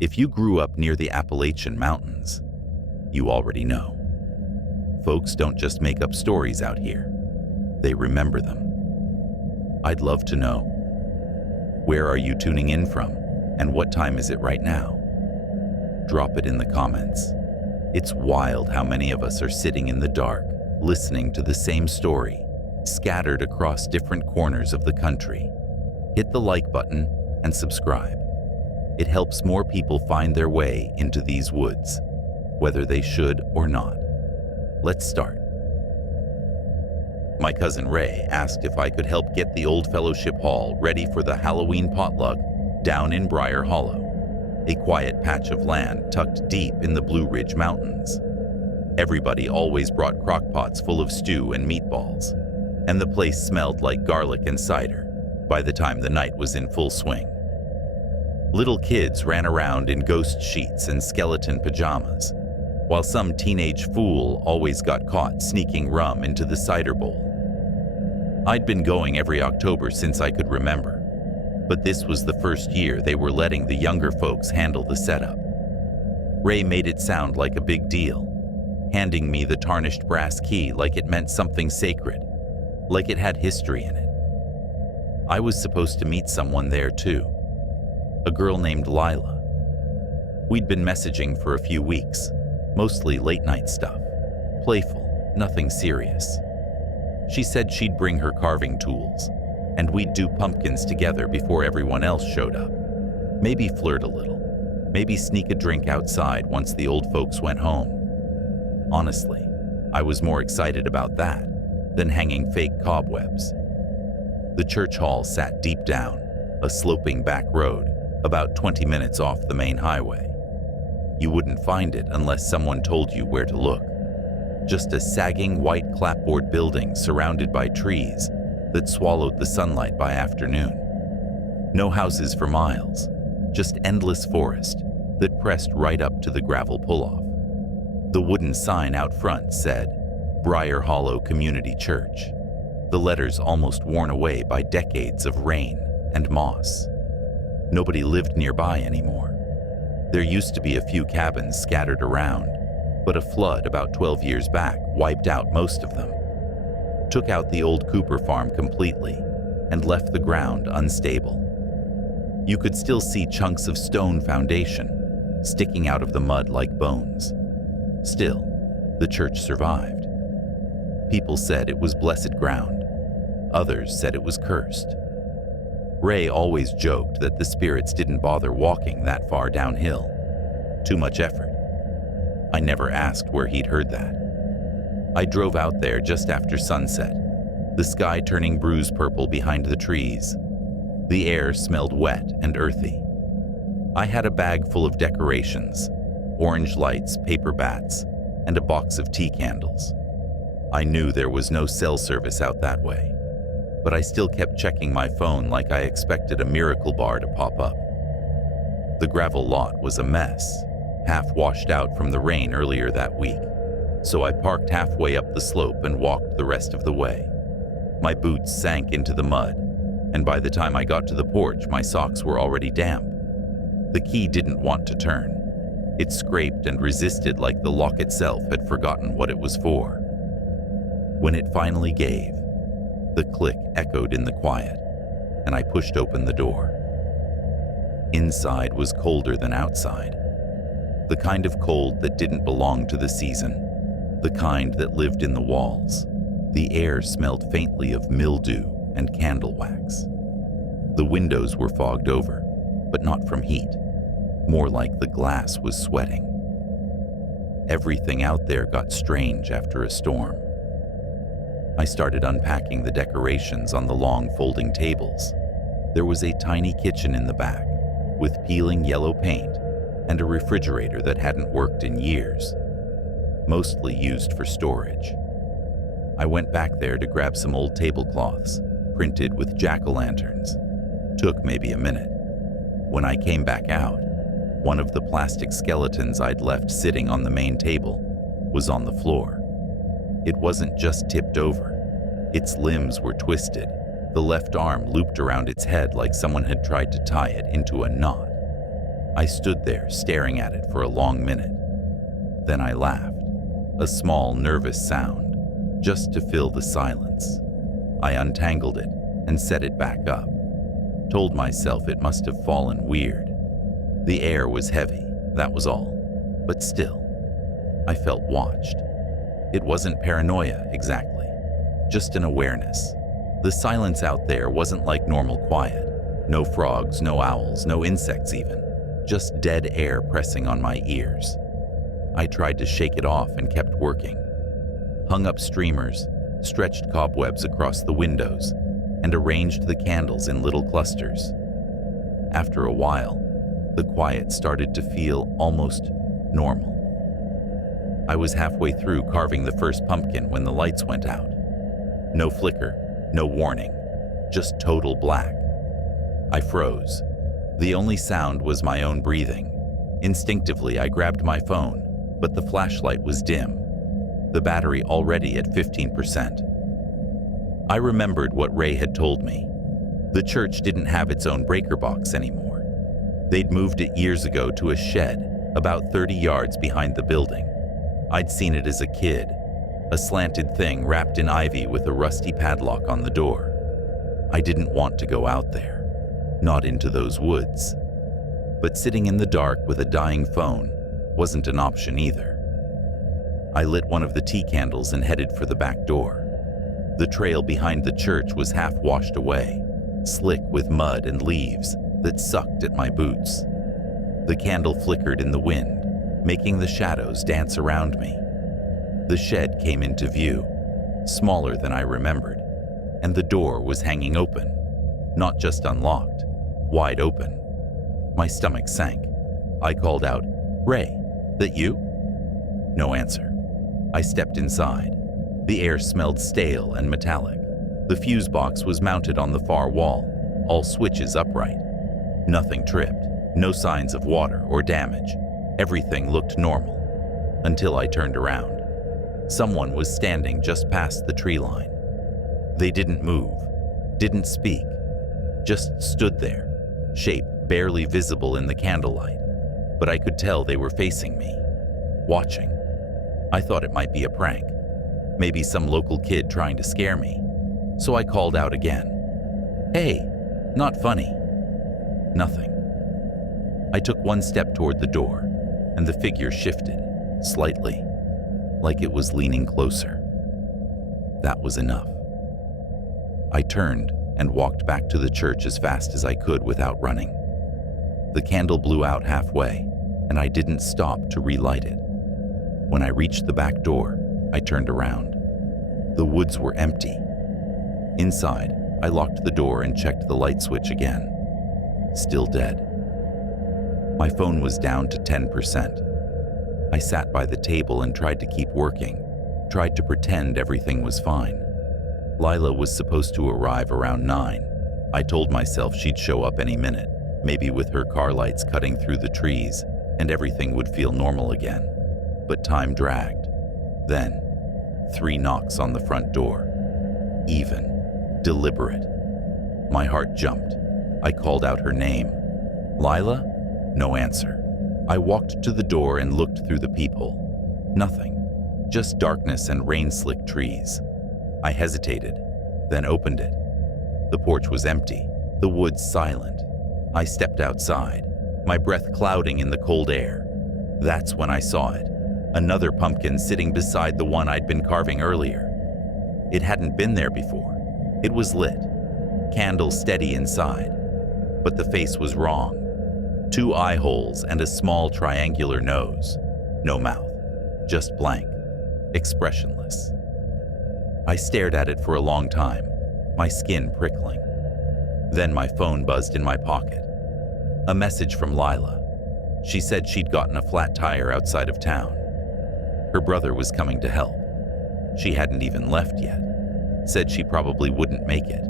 If you grew up near the Appalachian Mountains, you already know. Folks don't just make up stories out here. They remember them. I'd love to know. Where are you tuning in from, and what time is it right now? Drop it in the comments. It's wild how many of us are sitting in the dark, listening to the same story, scattered across different corners of the country. Hit the like button and subscribe. It helps more people find their way into these woods, whether they should or not. Let's start. My cousin Ray asked if I could help get the old fellowship hall ready for the Halloween potluck down in Briar Hollow, a quiet patch of land tucked deep in the Blue Ridge Mountains. Everybody always brought crock pots full of stew and meatballs, and the place smelled like garlic and cider by the time the night was in full swing. Little kids ran around in ghost sheets and skeleton pajamas, while some teenage fool always got caught sneaking rum into the cider bowl. I'd been going every October since I could remember, but this was the first year they were letting the younger folks handle the setup. Ray made it sound like a big deal, handing me the tarnished brass key like it meant something sacred, like it had history in it. I was supposed to meet someone there too, a girl named Lila. We'd been messaging for a few weeks, mostly late-night stuff, playful, nothing serious. She said she'd bring her carving tools, and we'd do pumpkins together before everyone else showed up. Maybe flirt a little, maybe sneak a drink outside once the old folks went home. Honestly, I was more excited about that than hanging fake cobwebs. The church hall sat deep down, a sloping back road, about 20 minutes off the main highway. You wouldn't find it unless someone told you where to look. Just a sagging white clapboard building surrounded by trees that swallowed the sunlight by afternoon. No houses for miles, just endless forest that pressed right up to the gravel pull-off. The wooden sign out front said, Briar Hollow Community Church, the letters almost worn away by decades of rain and moss. Nobody lived nearby anymore. There used to be a few cabins scattered around, but a flood about 12 years back wiped out most of them. Took out the old Cooper farm completely and left the ground unstable. You could still see chunks of stone foundation sticking out of the mud like bones. Still, the church survived. People said it was blessed ground. Others said it was cursed. Ray always joked that the spirits didn't bother walking that far downhill. Too much effort. I never asked where he'd heard that. I drove out there just after sunset, the sky turning bruise purple behind the trees. The air smelled wet and earthy. I had a bag full of decorations, orange lights, paper bats, and a box of tea candles. I knew there was no cell service out that way, but I still kept checking my phone like I expected a miracle bar to pop up. The gravel lot was a mess, half washed out from the rain earlier that week, so I parked halfway up the slope and walked the rest of the way. My boots sank into the mud, and by the time I got to the porch, my socks were already damp. The key didn't want to turn. It scraped and resisted like the lock itself had forgotten what it was for. When it finally gave, the click echoed in the quiet, and I pushed open the door. Inside was colder than outside. The kind of cold that didn't belong to the season, the kind that lived in the walls. The air smelled faintly of mildew and candle wax. The windows were fogged over, but not from heat, more like the glass was sweating. Everything out there got strange after a storm. I started unpacking the decorations on the long folding tables. There was a tiny kitchen in the back, with peeling yellow paint and a refrigerator that hadn't worked in years, mostly used for storage. I went back there to grab some old tablecloths, printed with jack-o'-lanterns. Took maybe a minute. When I came back out, one of the plastic skeletons I'd left sitting on the main table was on the floor. It wasn't just tipped over. Its limbs were twisted, the left arm looped around its head like someone had tried to tie it into a knot. I stood there staring at it for a long minute. Then I laughed, a small, nervous sound, just to fill the silence. I untangled it and set it back up. Told myself it must have fallen weird. The air was heavy, that was all. But still, I felt watched. It wasn't paranoia, exactly. Just an awareness. The silence out there wasn't like normal quiet. No frogs, no owls, no insects even. Just dead air pressing on my ears. I tried to shake it off and kept working. Hung up streamers, stretched cobwebs across the windows, and arranged the candles in little clusters. After a while, the quiet started to feel almost normal. I was halfway through carving the first pumpkin when the lights went out. No flicker, no warning, just total black. I froze. The only sound was my own breathing. Instinctively, I grabbed my phone, but the flashlight was dim, the battery already at 15%. I remembered what Ray had told me. The church didn't have its own breaker box anymore. They'd moved it years ago to a shed about 30 yards behind the building. I'd seen it as a kid, a slanted thing wrapped in ivy with a rusty padlock on the door. I didn't want to go out there, not into those woods. But sitting in the dark with a dying phone wasn't an option either. I lit one of the tea candles and headed for the back door. The trail behind the church was half washed away, slick with mud and leaves that sucked at my boots. The candle flickered in the wind, making the shadows dance around me. The shed came into view, smaller than I remembered, and the door was hanging open, not just unlocked, wide open. My stomach sank. I called out, "Ray, that you?" No answer. I stepped inside. The air smelled stale and metallic. The fuse box was mounted on the far wall, all switches upright. Nothing tripped, no signs of water or damage. Everything looked normal, until I turned around. Someone was standing just past the tree line. They didn't move, didn't speak, just stood there, shape barely visible in the candlelight, but I could tell they were facing me, watching. I thought it might be a prank, maybe some local kid trying to scare me, so I called out again. "Hey, not funny." Nothing. I took one step toward the door, and the figure shifted, slightly, like it was leaning closer. That was enough. I turned and walked back to the church as fast as I could without running. The candle blew out halfway, and I didn't stop to relight it. When I reached the back door, I turned around. The woods were empty. Inside, I locked the door and checked the light switch again. Still dead. My phone was down to 10%. I sat by the table and tried to keep working, tried to pretend everything was fine. Lila was supposed to arrive around 9. I told myself she'd show up any minute, maybe with her car lights cutting through the trees, and everything would feel normal again. But time dragged. Then, 3 knocks on the front door. Even, deliberate. My heart jumped. I called out her name. "Lila?" No answer. I walked to the door and looked through the peephole. Nothing. Just darkness and rain-slicked trees. I hesitated, then opened it. The porch was empty, the woods silent. I stepped outside, my breath clouding in the cold air. That's when I saw it. Another pumpkin sitting beside the one I'd been carving earlier. It hadn't been there before. It was lit, candle steady inside, but the face was wrong. 2 eye holes and a small triangular nose. No mouth, just blank, expressionless. I stared at it for a long time, my skin prickling. Then my phone buzzed in my pocket. A message from Lila. She said she'd gotten a flat tire outside of town. Her brother was coming to help. She hadn't even left yet. Said she probably wouldn't make it.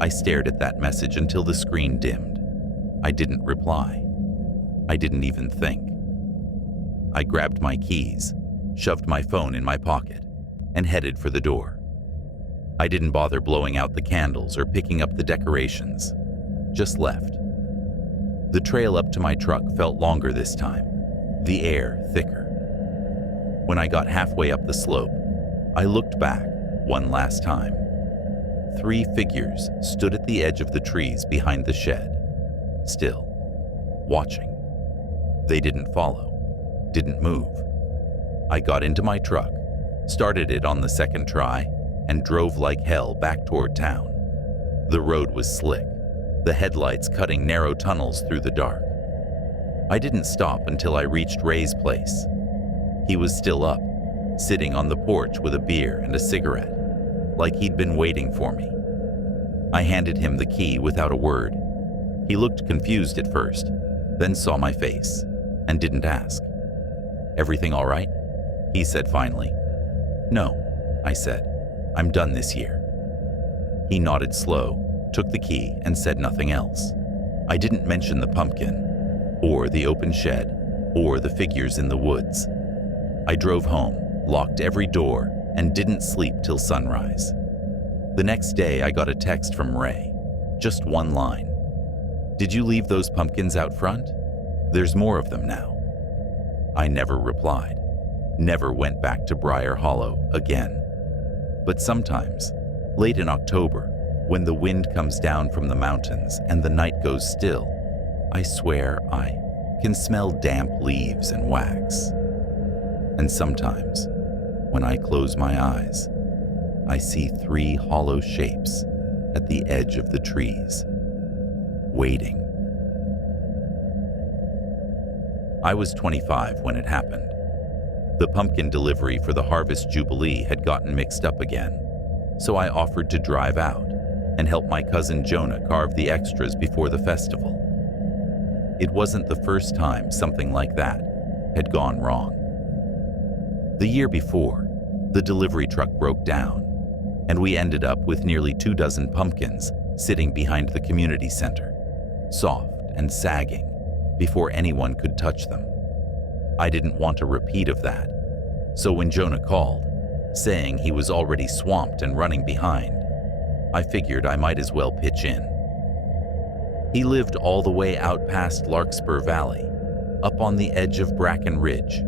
I stared at that message until the screen dimmed. I didn't reply. I didn't even think. I grabbed my keys, shoved my phone in my pocket, and headed for the door. I didn't bother blowing out the candles or picking up the decorations. Just left. The trail up to my truck felt longer this time, the air thicker. When I got halfway up the slope, I looked back one last time. 3 figures stood at the edge of the trees behind the shed, still, watching. They didn't follow, didn't move. I got into my truck, started it on the second try, and drove like hell back toward town. The road was slick, the headlights cutting narrow tunnels through the dark. I didn't stop until I reached Ray's place. He was still up, sitting on the porch with a beer and a cigarette, like he'd been waiting for me. I handed him the key without a word. He looked confused at first, then saw my face, and didn't ask. "Everything all right?" he said finally. "No," I said. "I'm done this year." He nodded slow, took the key, and said nothing else. I didn't mention the pumpkin, or the open shed, or the figures in the woods. I drove home, locked every door, and didn't sleep till sunrise. The next day, I got a text from Ray. Just one line. "Did you leave those pumpkins out front? There's more of them now." I never replied, never went back to Briar Hollow again. But sometimes, late in October, when the wind comes down from the mountains and the night goes still, I swear I can smell damp leaves and wax. And sometimes, when I close my eyes, I see 3 hollow shapes at the edge of the trees, waiting. I was 25 when it happened. The pumpkin delivery for the Harvest Jubilee had gotten mixed up again, so I offered to drive out and help my cousin Jonah carve the extras before the festival. It wasn't the first time something like that had gone wrong. The year before, the delivery truck broke down, and we ended up with nearly 24 pumpkins sitting behind the community center, soft and sagging, before anyone could touch them. I didn't want a repeat of that, so when Jonah called, saying he was already swamped and running behind, I figured I might as well pitch in. He lived all the way out past Larkspur Valley, up on the edge of Bracken Ridge,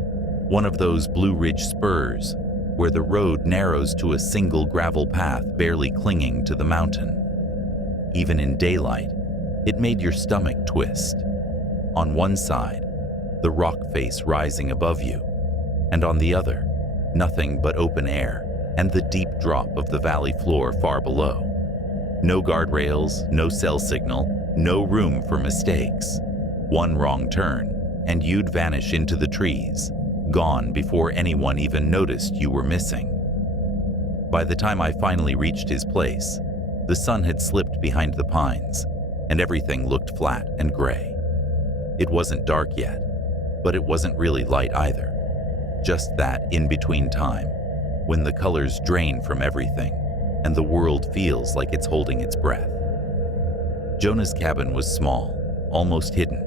one of those Blue Ridge spurs where the road narrows to a single gravel path barely clinging to the mountain. Even in daylight, it made your stomach twist. On one side, the rock face rising above you, and on the other, nothing but open air and the deep drop of the valley floor far below. No guardrails, no cell signal, no room for mistakes. One wrong turn, and you'd vanish into the trees, gone before anyone even noticed you were missing. By the time I finally reached his place, the sun had slipped behind the pines, and everything looked flat and gray. It wasn't dark yet, but it wasn't really light either. Just that in-between time, when the colors drain from everything, and the world feels like it's holding its breath. Jonah's cabin was small, almost hidden,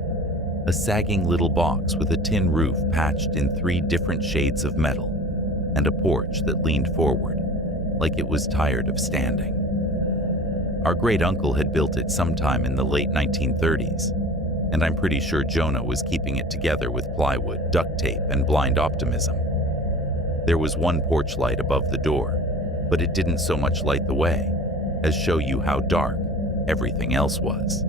a sagging little box with a tin roof patched in 3 different shades of metal, and a porch that leaned forward, like it was tired of standing. Our great-uncle had built it sometime in the late 1930s, and I'm pretty sure Jonah was keeping it together with plywood, duct tape, and blind optimism. There was one porch light above the door, but it didn't so much light the way as show you how dark everything else was.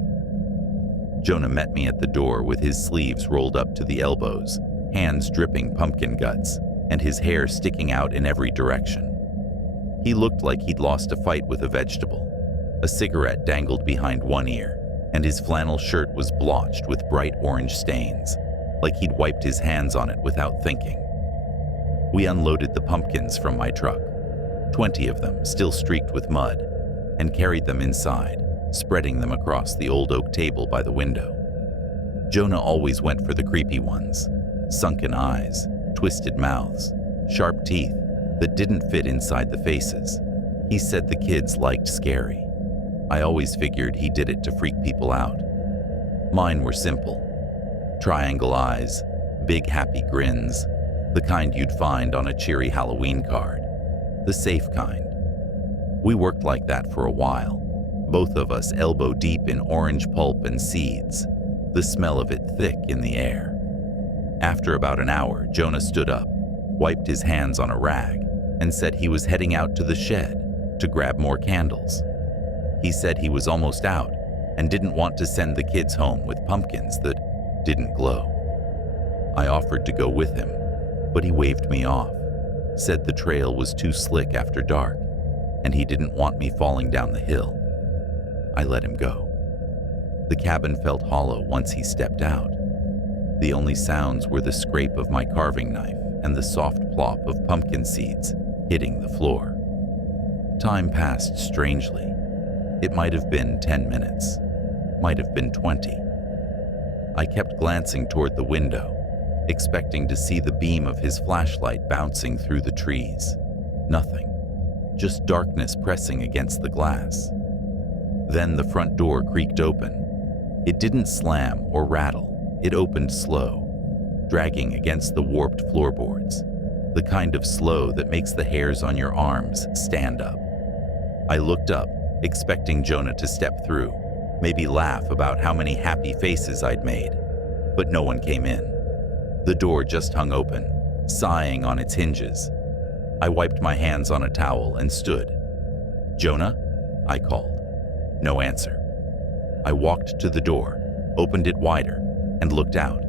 Jonah met me at the door with his sleeves rolled up to the elbows, hands dripping pumpkin guts, and his hair sticking out in every direction. He looked like he'd lost a fight with a vegetable. A cigarette dangled behind one ear, and his flannel shirt was blotched with bright orange stains, like he'd wiped his hands on it without thinking. We unloaded the pumpkins from my truck, 20 of them still streaked with mud, and carried them inside, spreading them across the old oak table by the window. Jonah always went for the creepy ones, sunken eyes, twisted mouths, sharp teeth that didn't fit inside the faces. He said the kids liked scary. I always figured he did it to freak people out. Mine were simple. Triangle eyes, big happy grins, the kind you'd find on a cheery Halloween card, the safe kind. We worked like that for a while, both of us elbow deep in orange pulp and seeds, the smell of it thick in the air. After about an hour, Jonah stood up, wiped his hands on a rag, and said he was heading out to the shed to grab more candles. He said he was almost out and didn't want to send the kids home with pumpkins that didn't glow. I offered to go with him, but he waved me off, said the trail was too slick after dark, and he didn't want me falling down the hill. I let him go. The cabin felt hollow once he stepped out. The only sounds were the scrape of my carving knife and the soft plop of pumpkin seeds hitting the floor. Time passed strangely. It might have been 10 minutes, might have been 20. I kept glancing toward the window, expecting to see the beam of his flashlight bouncing through the trees. Nothing, just darkness pressing against the glass. Then the front door creaked open. It didn't slam or rattle, it opened slow, dragging against the warped floorboards, the kind of slow that makes the hairs on your arms stand up. I looked up, expecting Jonah to step through, maybe laugh about how many happy faces I'd made, but no one came in. The door just hung open, sighing on its hinges. I wiped my hands on a towel and stood. "Jonah?" I called. No answer. I walked to the door, opened it wider, and looked out.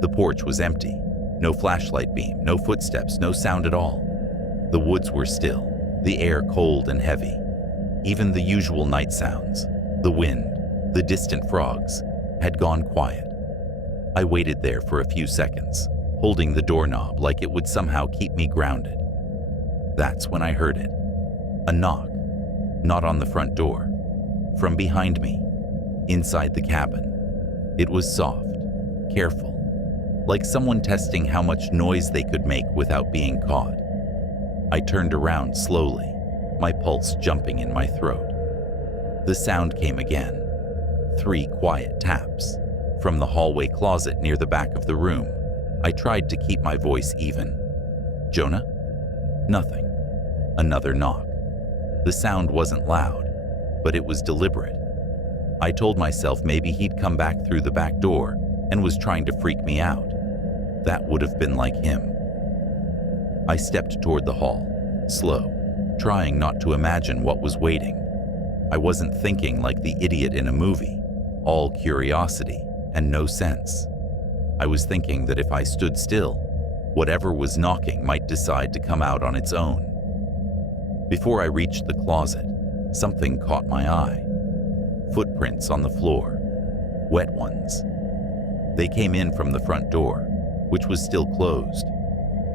The porch was empty. No flashlight beam, no footsteps, no sound at all. The woods were still, the air cold and heavy. Even the usual night sounds, the wind, the distant frogs, had gone quiet. I waited there for a few seconds, holding the doorknob like it would somehow keep me grounded. That's when I heard it. A knock, not on the front door, from behind me, inside the cabin. It was soft, careful, like someone testing how much noise they could make without being caught. I turned around slowly, my pulse jumping in my throat. The sound came again, 3 quiet taps, from the hallway closet near the back of the room. I tried to keep my voice even. "Jonah?" Nothing. Another knock. The sound wasn't loud, but it was deliberate. I told myself maybe he'd come back through the back door and was trying to freak me out. That would have been like him. I stepped toward the hall, slow, trying not to imagine what was waiting. I wasn't thinking like the idiot in a movie, all curiosity and no sense. I was thinking that if I stood still, whatever was knocking might decide to come out on its own. Before I reached the closet, something caught my eye. Footprints on the floor, wet ones. They came in from the front door, which was still closed.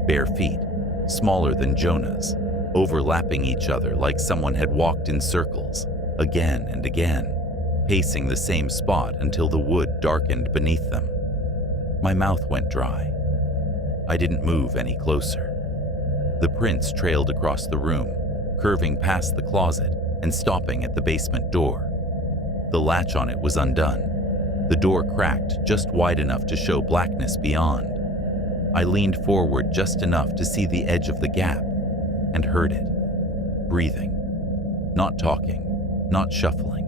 Bare feet, smaller than Jonah's, overlapping each other like someone had walked in circles, again and again, pacing the same spot until the wood darkened beneath them. My mouth went dry. I didn't move any closer. The prints trailed across the room, curving past the closet and stopping at the basement door. The latch on it was undone. The door cracked just wide enough to show blackness beyond. I leaned forward just enough to see the edge of the gap and heard it, breathing, not talking, not shuffling,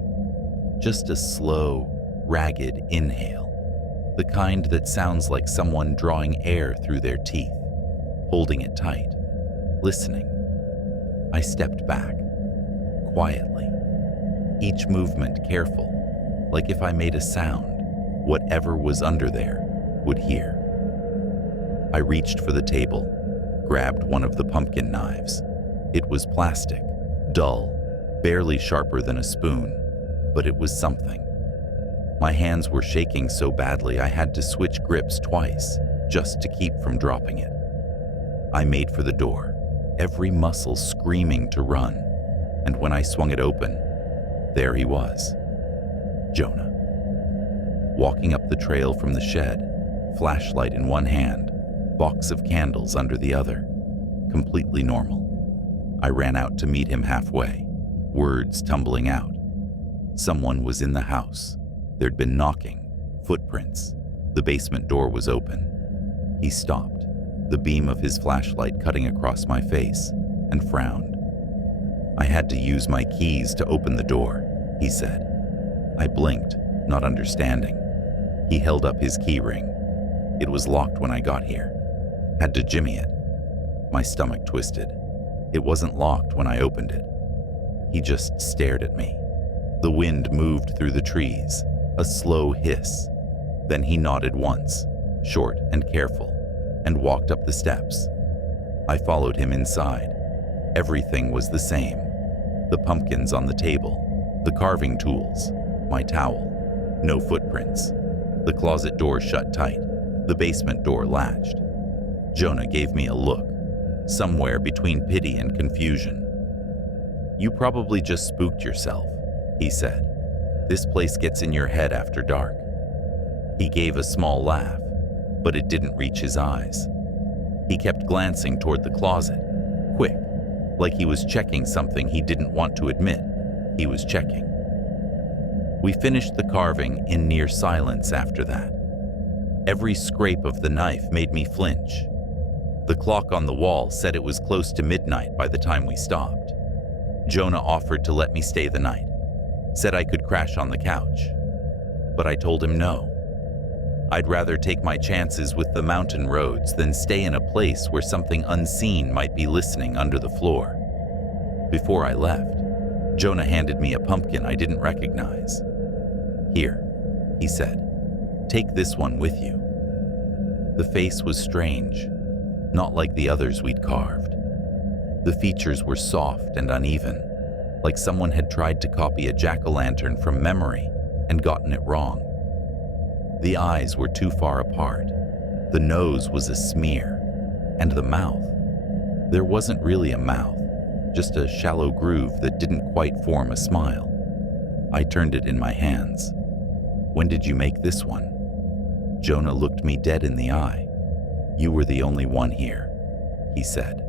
just a slow, ragged inhale, the kind that sounds like someone drawing air through their teeth, holding it tight, listening. I stepped back, quietly, each movement careful, like if I made a sound, whatever was under there would hear. I reached for the table, grabbed one of the pumpkin knives. It was plastic, dull, barely sharper than a spoon, but it was something. My hands were shaking so badly I had to switch grips twice, just to keep from dropping it. I made for the door, every muscle screaming to run, and when I swung it open, there he was, Jonah. Walking up the trail from the shed, flashlight in one hand, box of candles under the other, completely normal. I ran out to meet him halfway, words tumbling out. Someone was in the house. There'd been knocking, footprints. The basement door was open. He stopped, the beam of his flashlight cutting across my face, and frowned. "I had to use my keys to open the door," he said. I blinked, not understanding. He held up his key ring. It was locked when I got here. Had to jimmy it. My stomach twisted. It wasn't locked when I opened it. He just stared at me. The wind moved through the trees, a slow hiss. Then he nodded once, short and careful, and walked up the steps. I followed him inside. Everything was the same. The pumpkins on the table, the carving tools, my towel, no footprints. The closet door shut tight, the basement door latched. Jonah gave me a look, somewhere between pity and confusion. "You probably just spooked yourself," he said. "This place gets in your head after dark." He gave a small laugh, but it didn't reach his eyes. He kept glancing toward the closet, quick, like he was checking something he didn't want to admit he was checking. We finished the carving in near silence after that. Every scrape of the knife made me flinch. The clock on the wall said it was close to midnight by the time we stopped. Jonah offered to let me stay the night, said I could crash on the couch. But I told him no. I'd rather take my chances with the mountain roads than stay in a place where something unseen might be listening under the floor. Before I left, Jonah handed me a pumpkin I didn't recognize. "Here," he said, "take this one with you." The face was strange, not like the others we'd carved. The features were soft and uneven, like someone had tried to copy a jack-o'-lantern from memory and gotten it wrong. The eyes were too far apart. The nose was a smear. And the mouth. There wasn't really a mouth, just a shallow groove that didn't quite form a smile. I turned it in my hands. "When did you make this one?" Jonah looked me dead in the eye. "You were the only one here," he said.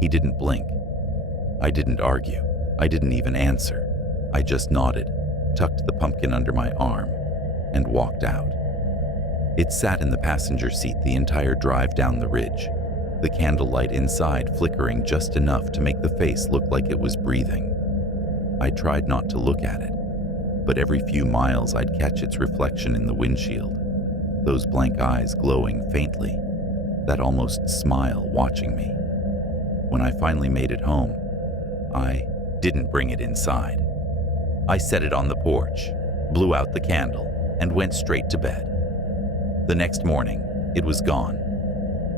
He didn't blink. I didn't argue. I didn't even answer. I just nodded, tucked the pumpkin under my arm, and walked out. It sat in the passenger seat the entire drive down the ridge, the candlelight inside flickering just enough to make the face look like it was breathing. I tried not to look at it, but every few miles I'd catch its reflection in the windshield, those blank eyes glowing faintly, that almost smile watching me. When I finally made it home, I didn't bring it inside. I set it on the porch, blew out the candle, and went straight to bed. The next morning, it was gone.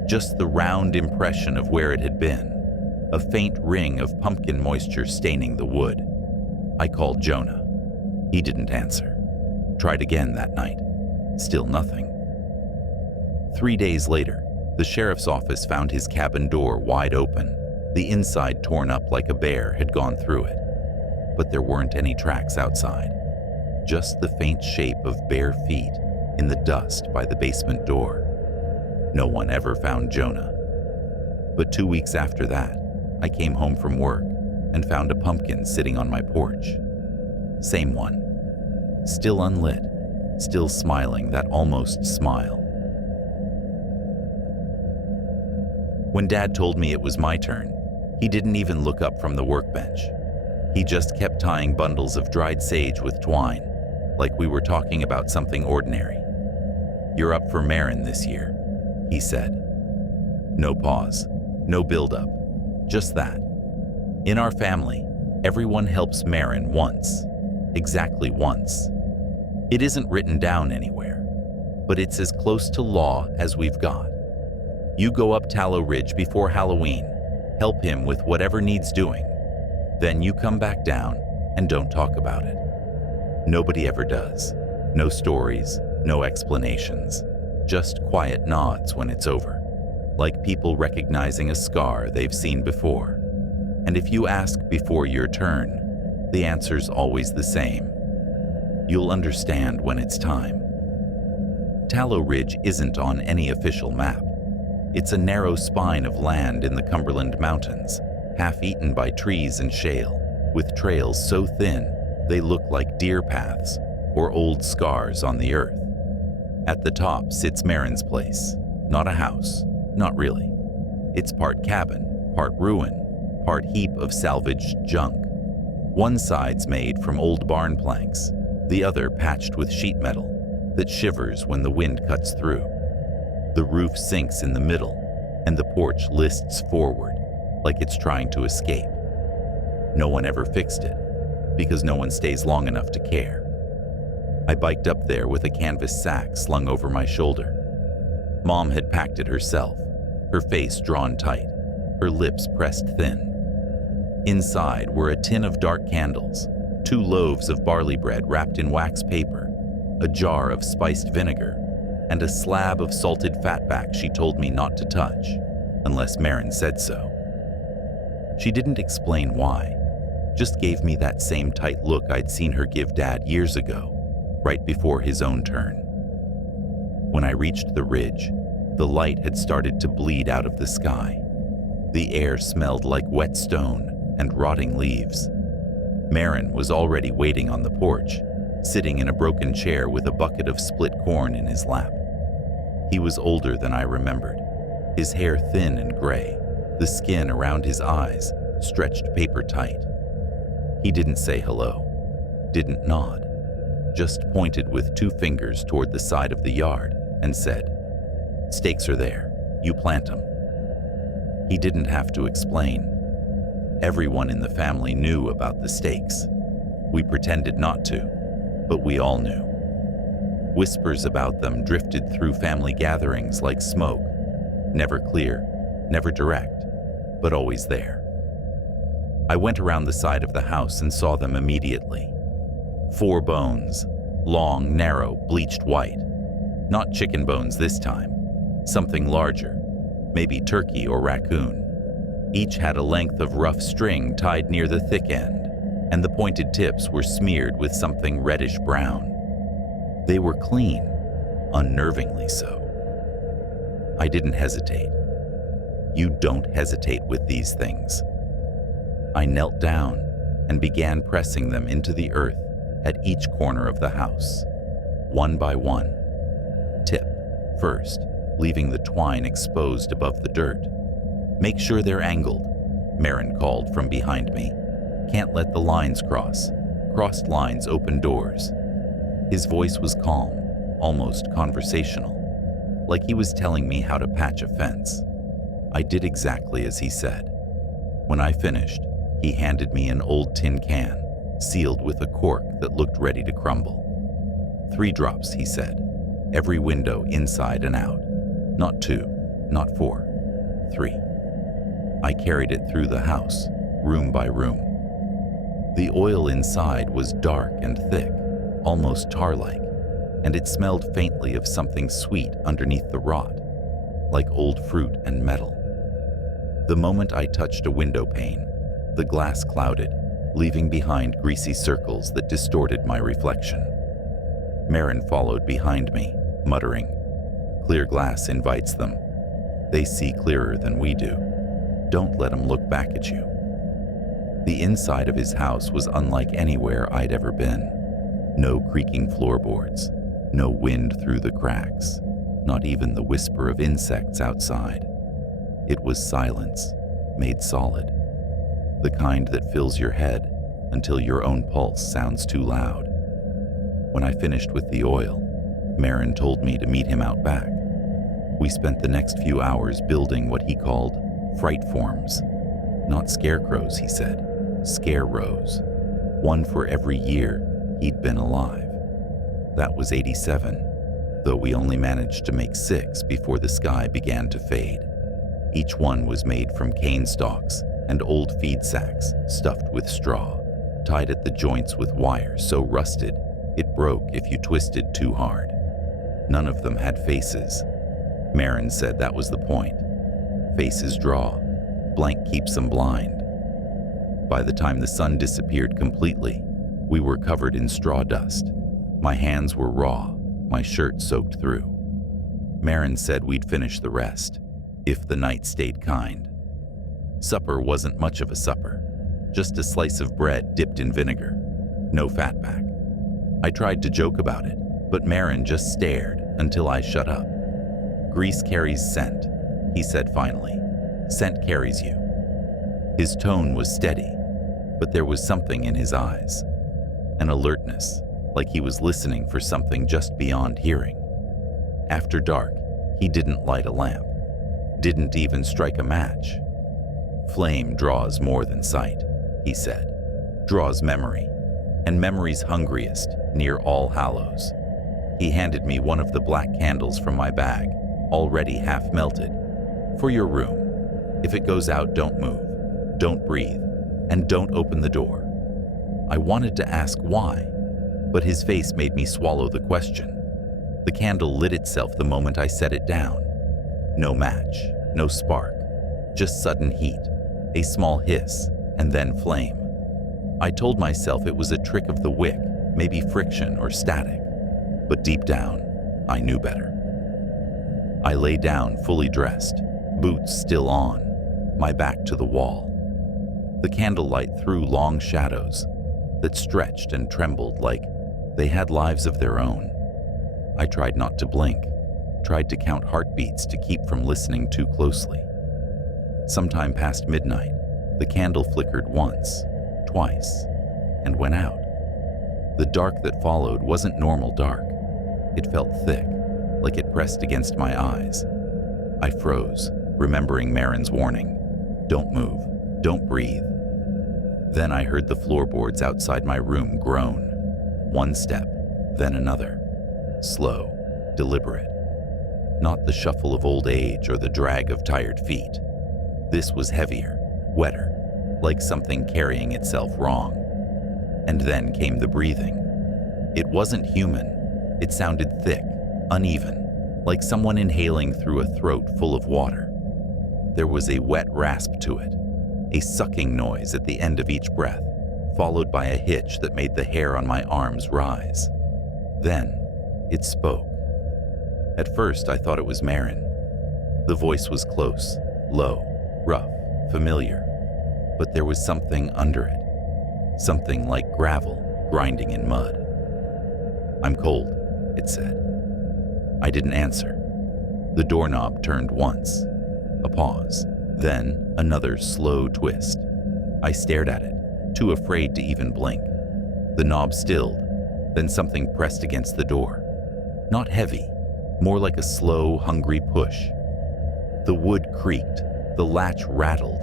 Just the round impression of where it had been, a faint ring of pumpkin moisture staining the wood. I called Jonah. He didn't answer. Tried again that night. Still nothing. 3 days later, the sheriff's office found his cabin door wide open, the inside torn up like a bear had gone through it. But there weren't any tracks outside. Just the faint shape of bare feet in the dust by the basement door. No one ever found Jonah. But 2 weeks after that, I came home from work and found a pumpkin sitting on my porch. Same one. Still unlit, still smiling that almost smile. When Dad told me it was my turn, he didn't even look up from the workbench. He just kept tying bundles of dried sage with twine, like we were talking about something ordinary. "You're up for Marin this year," he said. No pause, no build-up, just that. In our family, everyone helps Marin once, exactly once. It isn't written down anywhere, but it's as close to law as we've got. You go up Tallow Ridge before Halloween, help him with whatever needs doing, then you come back down and don't talk about it. Nobody ever does. No stories, no explanations, just quiet nods when it's over, like people recognizing a scar they've seen before. And if you ask before your turn, the answer's always the same. You'll understand when it's time. Tallow Ridge isn't on any official map. It's a narrow spine of land in the Cumberland Mountains, half-eaten by trees and shale, with trails so thin they look like deer paths or old scars on the earth. At the top sits Marin's place. Not a house, not really. It's part cabin, part ruin, part heap of salvaged junk. One side's made from old barn planks, the other patched with sheet metal. that shivers when the wind cuts through. The roof sinks in the middle, and the porch lists forward, like it's trying to escape. No one ever fixed it, because no one stays long enough to care. I biked up there with a canvas sack slung over my shoulder. Mom had packed it herself, her face drawn tight, her lips pressed thin. Inside were a tin of dark candles, 2 loaves of barley bread wrapped in wax paper, a jar of spiced vinegar, and a slab of salted fatback she told me not to touch, unless Marin said so. She didn't explain why, just gave me that same tight look I'd seen her give Dad years ago, right before his own turn. When I reached the ridge, the light had started to bleed out of the sky. The air smelled like wet stone and rotting leaves. Marin was already waiting on the porch, sitting in a broken chair with a bucket of split corn in his lap. He was older than I remembered, his hair thin and gray, the skin around his eyes stretched paper tight. He didn't say hello, didn't nod, just pointed with 2 fingers toward the side of the yard and said, "Stakes are there, you plant them." He didn't have to explain. Everyone in the family knew about the stakes. We pretended not to, but we all knew. Whispers about them drifted through family gatherings like smoke, never clear, never direct, but always there. I went around the side of the house and saw them immediately. 4 bones, long, narrow, bleached white. Not chicken bones this time, something larger, maybe turkey or raccoon. Each had a length of rough string tied near the thick end, and the pointed tips were smeared with something reddish-brown. They were clean, unnervingly so. I didn't hesitate. You don't hesitate with these things. I knelt down and began pressing them into the earth at each corner of the house, one by one. Tip first, leaving the twine exposed above the dirt. "Make sure they're angled," Marin called from behind me. "Can't let the lines cross. Crossed lines open doors." His voice was calm, almost conversational, like he was telling me how to patch a fence. I did exactly as he said. When I finished, he handed me an old tin can, sealed with a cork that looked ready to crumble. 3 drops, he said, every window inside and out. Not 2, not 4, 3. I carried it through the house, room by room. The oil inside was dark and thick, almost tar-like, and it smelled faintly of something sweet underneath the rot, like old fruit and metal. The moment I touched a window pane, the glass clouded, leaving behind greasy circles that distorted my reflection. Marin followed behind me, muttering, "Clear glass invites them. They see clearer than we do. Don't let them look back at you." The inside of his house was unlike anywhere I'd ever been. No creaking floorboards, no wind through the cracks, not even the whisper of insects outside. It was silence, made solid. The kind that fills your head until your own pulse sounds too loud. When I finished with the oil, Marin told me to meet him out back. We spent the next few hours building what he called fright forms. Not scarecrows, he said, scare rows. 1 for every year he'd been alive. That was 87, though we only managed to make 6 before the sky began to fade. Each one was made from cane stalks and old feed sacks stuffed with straw, tied at the joints with wire so rusted it broke if you twisted too hard. None of them had faces. Marin said that was the point. Faces draw, blank keeps them blind. By the time the sun disappeared completely, we were covered in straw dust. My hands were raw, my shirt soaked through. Marin said we'd finish the rest, if the night stayed kind. Supper wasn't much of a supper, just a slice of bread dipped in vinegar, no fatback. I tried to joke about it, but Marin just stared until I shut up. "Grease carries scent," he said finally. "Scent carries you." His tone was steady, but there was something in his eyes, an alertness, like he was listening for something just beyond hearing. After dark, he didn't light a lamp, didn't even strike a match. Flame draws more than sight, he said, draws memory, and memory's hungriest near All Hallows. He handed me one of the black candles from my bag, already half melted. For your room. If it goes out, don't move, don't breathe, and don't open the door. I wanted to ask why, but his face made me swallow the question. The candle lit itself the moment I set it down. No match, no spark, just sudden heat, a small hiss, and then flame. I told myself it was a trick of the wick, maybe friction or static, but deep down, I knew better. I lay down fully dressed, boots still on, my back to the wall. The candlelight threw long shadows that stretched and trembled like they had lives of their own. I tried not to blink, tried to count heartbeats to keep from listening too closely. Sometime past midnight, the candle flickered once, twice, and went out. The dark that followed wasn't normal dark. It felt thick, like it pressed against my eyes. I froze, remembering Marin's warning. Don't move, don't breathe. Then I heard the floorboards outside my room groan. One step, then another. Slow, deliberate. Not the shuffle of old age or the drag of tired feet. This was heavier, wetter, like something carrying itself wrong. And then came the breathing. It wasn't human. It sounded thick, uneven, like someone inhaling through a throat full of water. There was a wet rasp to it, a sucking noise at the end of each breath, followed by a hitch that made the hair on my arms rise. Then, it spoke. At first, I thought it was Marin. The voice was close, low, rough, familiar, but there was something under it, something like gravel grinding in mud. I'm cold, it said. I didn't answer. The doorknob turned once, a pause, then another slow twist. I stared at it, too afraid to even blink. The knob stilled, then something pressed against the door. Not heavy, more like a slow, hungry push. The wood creaked, the latch rattled,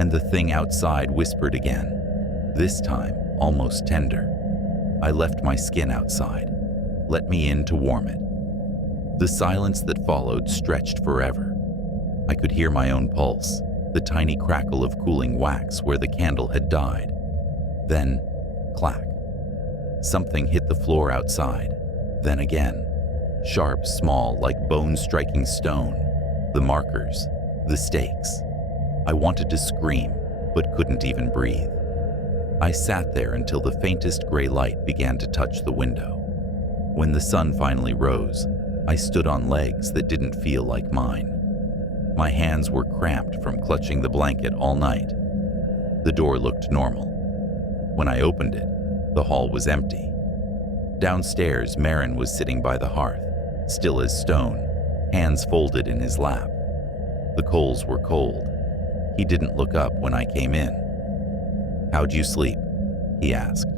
and the thing outside whispered again, this time almost tender. I left my skin outside. Let me in to warm it. The silence that followed stretched forever. I could hear my own pulse, the tiny crackle of cooling wax where the candle had died. Then, clack. Something hit the floor outside. Then again. Sharp, small, like bone-striking stone. The markers, the stakes. I wanted to scream, but couldn't even breathe. I sat there until the faintest gray light began to touch the window. When the sun finally rose, I stood on legs that didn't feel like mine. My hands were cramped from clutching the blanket all night. The door looked normal. When I opened it, the hall was empty. Downstairs, Marin was sitting by the hearth, still as stone, hands folded in his lap. The coals were cold. He didn't look up when I came in. "How'd you sleep?" he asked.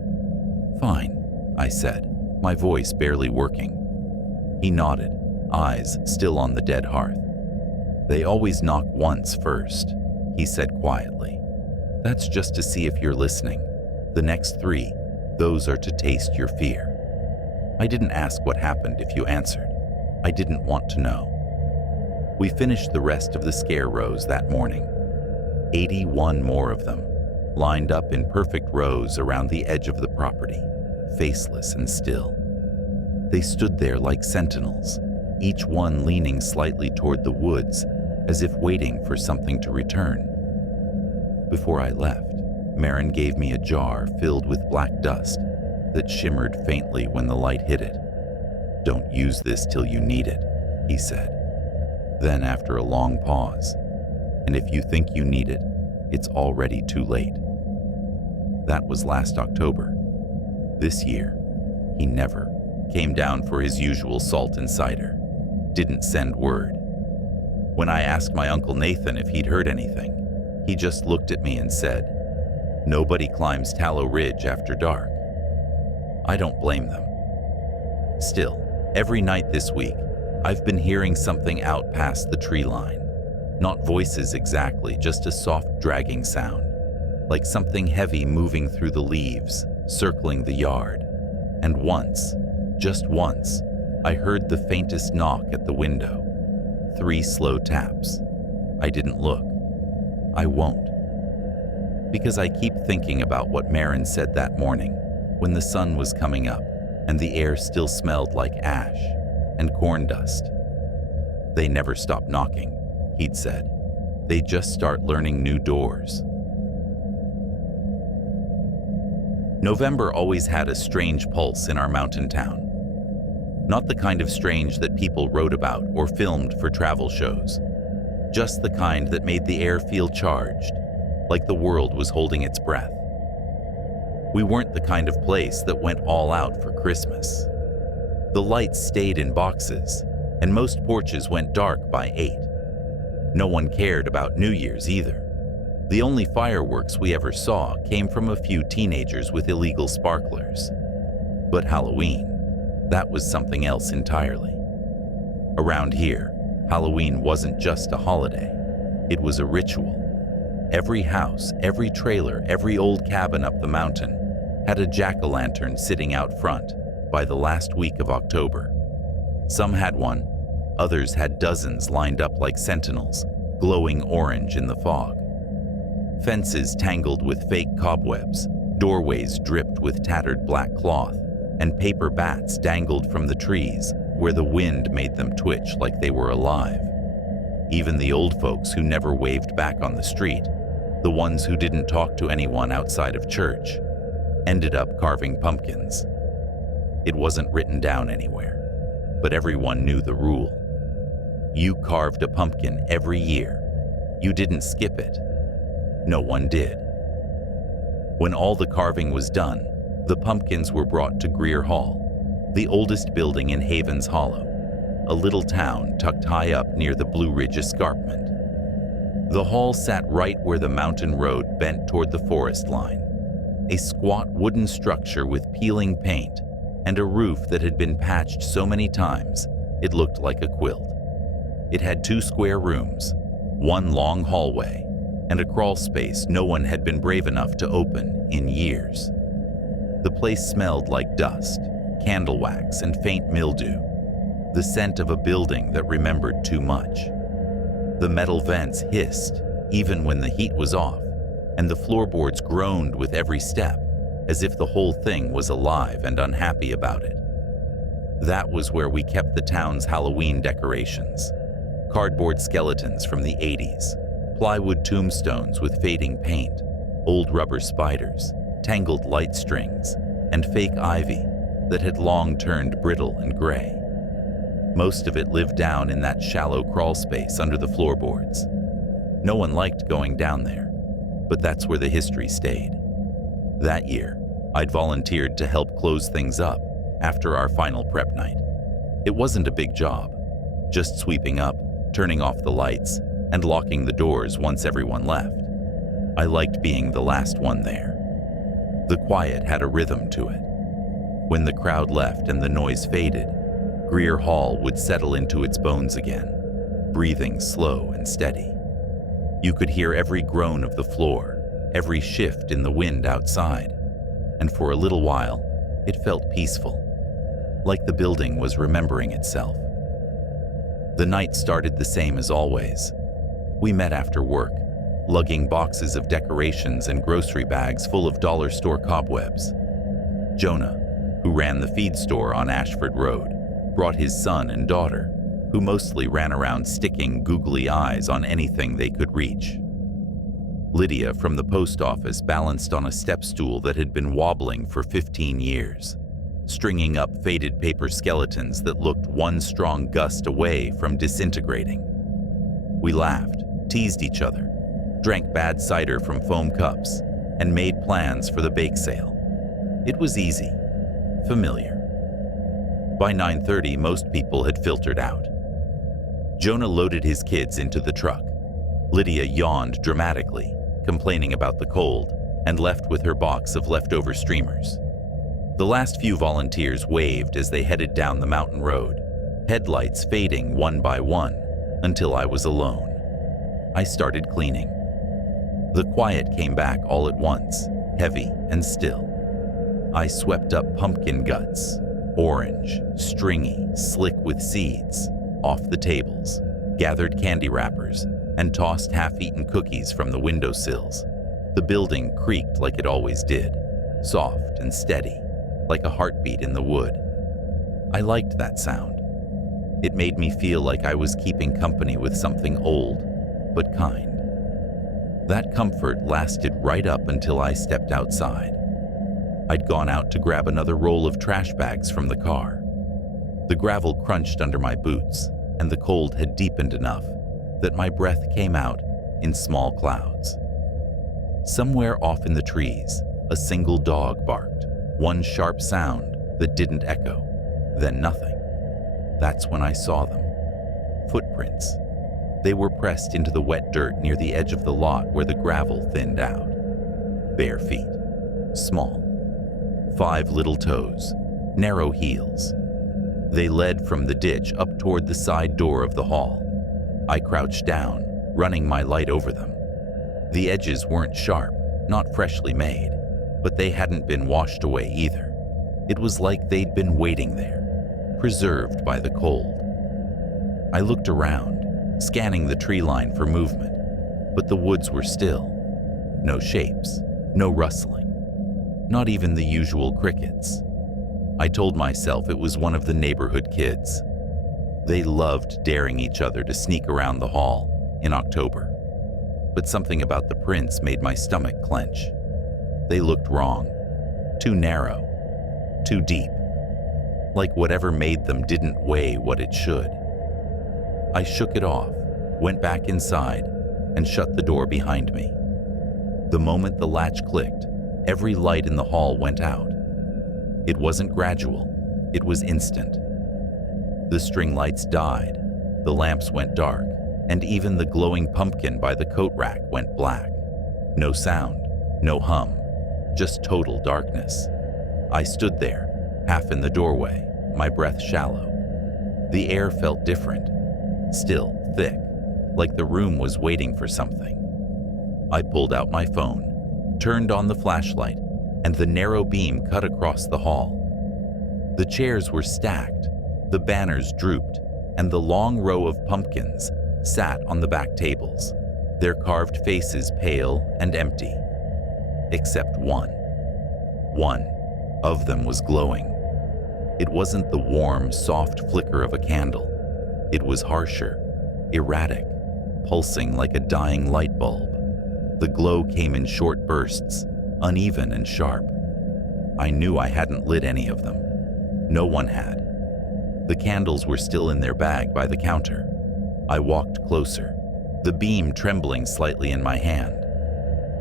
"Fine," I said, my voice barely working. He nodded, eyes still on the dead hearth. "They always knock once first," he said quietly. "That's just to see if you're listening. The next 3, those are to taste your fear." I didn't ask what happened if you answered. I didn't want to know. We finished the rest of the scare rows that morning. 81 more of them, lined up in perfect rows around the edge of the property, faceless and still. They stood there like sentinels, each one leaning slightly toward the woods, as if waiting for something to return. Before I left, Marin gave me a jar filled with black dust that shimmered faintly when the light hit it. "Don't use this till you need it," he said. Then, after a long pause, "And if you think you need it, it's already too late." That was last October. This year, he never came down for his usual salt and cider, didn't send word. When I asked my Uncle Nathan if he'd heard anything, he just looked at me and said, "Nobody climbs Tallow Ridge after dark." I don't blame them. Still, every night this week, I've been hearing something out past the tree line. Not voices exactly, just a soft dragging sound, like something heavy moving through the leaves, circling the yard. And once, just once, I heard the faintest knock at the window. 3 slow taps. I didn't look. I won't. Because I keep thinking about what Marin said that morning, when the sun was coming up and the air still smelled like ash and corn dust. They never stop knocking, he'd said. They just start learning new doors. November always had a strange pulse in our mountain town. Not the kind of strange that people wrote about or filmed for travel shows. Just the kind that made the air feel charged, like the world was holding its breath. We weren't the kind of place that went all out for Christmas. The lights stayed in boxes, and most porches went dark by 8. No one cared about New Year's either. The only fireworks we ever saw came from a few teenagers with illegal sparklers. But Halloween, that was something else entirely. Around here, Halloween wasn't just a holiday. It was a ritual. Every house, every trailer, every old cabin up the mountain had a jack-o'-lantern sitting out front by the last week of October. Some had one, others had dozens lined up like sentinels, glowing orange in the fog. Fences tangled with fake cobwebs, doorways dripped with tattered black cloth, and paper bats dangled from the trees where the wind made them twitch like they were alive. Even the old folks who never waved back on the street, the ones who didn't talk to anyone outside of church, ended up carving pumpkins. It wasn't written down anywhere, but everyone knew the rule. You carved a pumpkin every year. You didn't skip it. No one did. When all the carving was done, the pumpkins were brought to Greer Hall, the oldest building in Havens Hollow, a little town tucked high up near the Blue Ridge Escarpment. The hall sat right where the mountain road bent toward the forest line, a squat wooden structure with peeling paint and a roof that had been patched so many times it looked like a quilt. It had 2 square rooms, 1 long hallway, and a crawl space no one had been brave enough to open in years. The place smelled like dust, candle wax, and faint mildew, the scent of a building that remembered too much. The metal vents hissed even when the heat was off, and the floorboards groaned with every step, as if the whole thing was alive and unhappy about it. That was where we kept the town's Halloween decorations. Cardboard skeletons from the 80s, plywood tombstones with fading paint, old rubber spiders, tangled light strings, and fake ivy that had long turned brittle and gray. Most of it lived down in that shallow crawl space under the floorboards. No one liked going down there, but that's where the history stayed. That year, I'd volunteered to help close things up after our final prep night. It wasn't a big job, just sweeping up, turning off the lights, and locking the doors once everyone left. I liked being the last one there. The quiet had a rhythm to it. When the crowd left and the noise faded, Greer Hall would settle into its bones again, breathing slow and steady. You could hear every groan of the floor, every shift in the wind outside, and for a little while, it felt peaceful, like the building was remembering itself. The night started the same as always. We met after work, lugging boxes of decorations and grocery bags full of dollar store cobwebs. Jonah, who ran the feed store on Ashford Road, brought his son and daughter, who mostly ran around sticking googly eyes on anything they could reach. Lydia from the post office balanced on a step stool that had been wobbling for 15 years, stringing up faded paper skeletons that looked one strong gust away from disintegrating. We laughed, teased each other, drank bad cider from foam cups, and made plans for the bake sale. It was easy, familiar. By 9:30, most people had filtered out. Jonah loaded his kids into the truck. Lydia yawned dramatically, complaining about the cold, and left with her box of leftover streamers. The last few volunteers waved as they headed down the mountain road, headlights fading one by one until I was alone. I started cleaning. The quiet came back all at once, heavy and still. I swept up pumpkin guts, orange, stringy, slick with seeds, off the tables, gathered candy wrappers, and tossed half-eaten cookies from the windowsills. The building creaked like it always did, soft and steady, like a heartbeat in the wood. I liked that sound. It made me feel like I was keeping company with something old, but kind. That comfort lasted right up until I stepped outside. I'd gone out to grab another roll of trash bags from the car. The gravel crunched under my boots, and the cold had deepened enough that my breath came out in small clouds. Somewhere off in the trees, a single dog barked, one sharp sound that didn't echo, then nothing. That's when I saw them. Footprints. They were pressed into the wet dirt near the edge of the lot where the gravel thinned out. Bare feet. Small. 5 little toes. Narrow heels. They led from the ditch up toward the side door of the hall. I crouched down, running my light over them. The edges weren't sharp, not freshly made, but they hadn't been washed away either. It was like they'd been waiting there, preserved by the cold. I looked around, scanning the tree line for movement, but the woods were still. No shapes, no rustling, not even the usual crickets. I told myself it was one of the neighborhood kids. They loved daring each other to sneak around the hall in October. But something about the prints made my stomach clench. They looked wrong, too narrow, too deep, like whatever made them didn't weigh what it should. I shook it off, went back inside, and shut the door behind me. The moment the latch clicked, every light in the hall went out. It wasn't gradual, it was instant. The string lights died, the lamps went dark, and even the glowing pumpkin by the coat rack went black. No sound, no hum, just total darkness. I stood there, half in the doorway, my breath shallow. The air felt different, still thick, like the room was waiting for something. I pulled out my phone, turned on the flashlight, and the narrow beam cut across the hall. The chairs were stacked, the banners drooped, and the long row of pumpkins sat on the back tables, their carved faces pale and empty. Except one. One of them was glowing. It wasn't the warm, soft flicker of a candle. It was harsher, erratic, pulsing like a dying light bulb. The glow came in short bursts, uneven and sharp. I knew I hadn't lit any of them. No one had. The candles were still in their bag by the counter. I walked closer, the beam trembling slightly in my hand.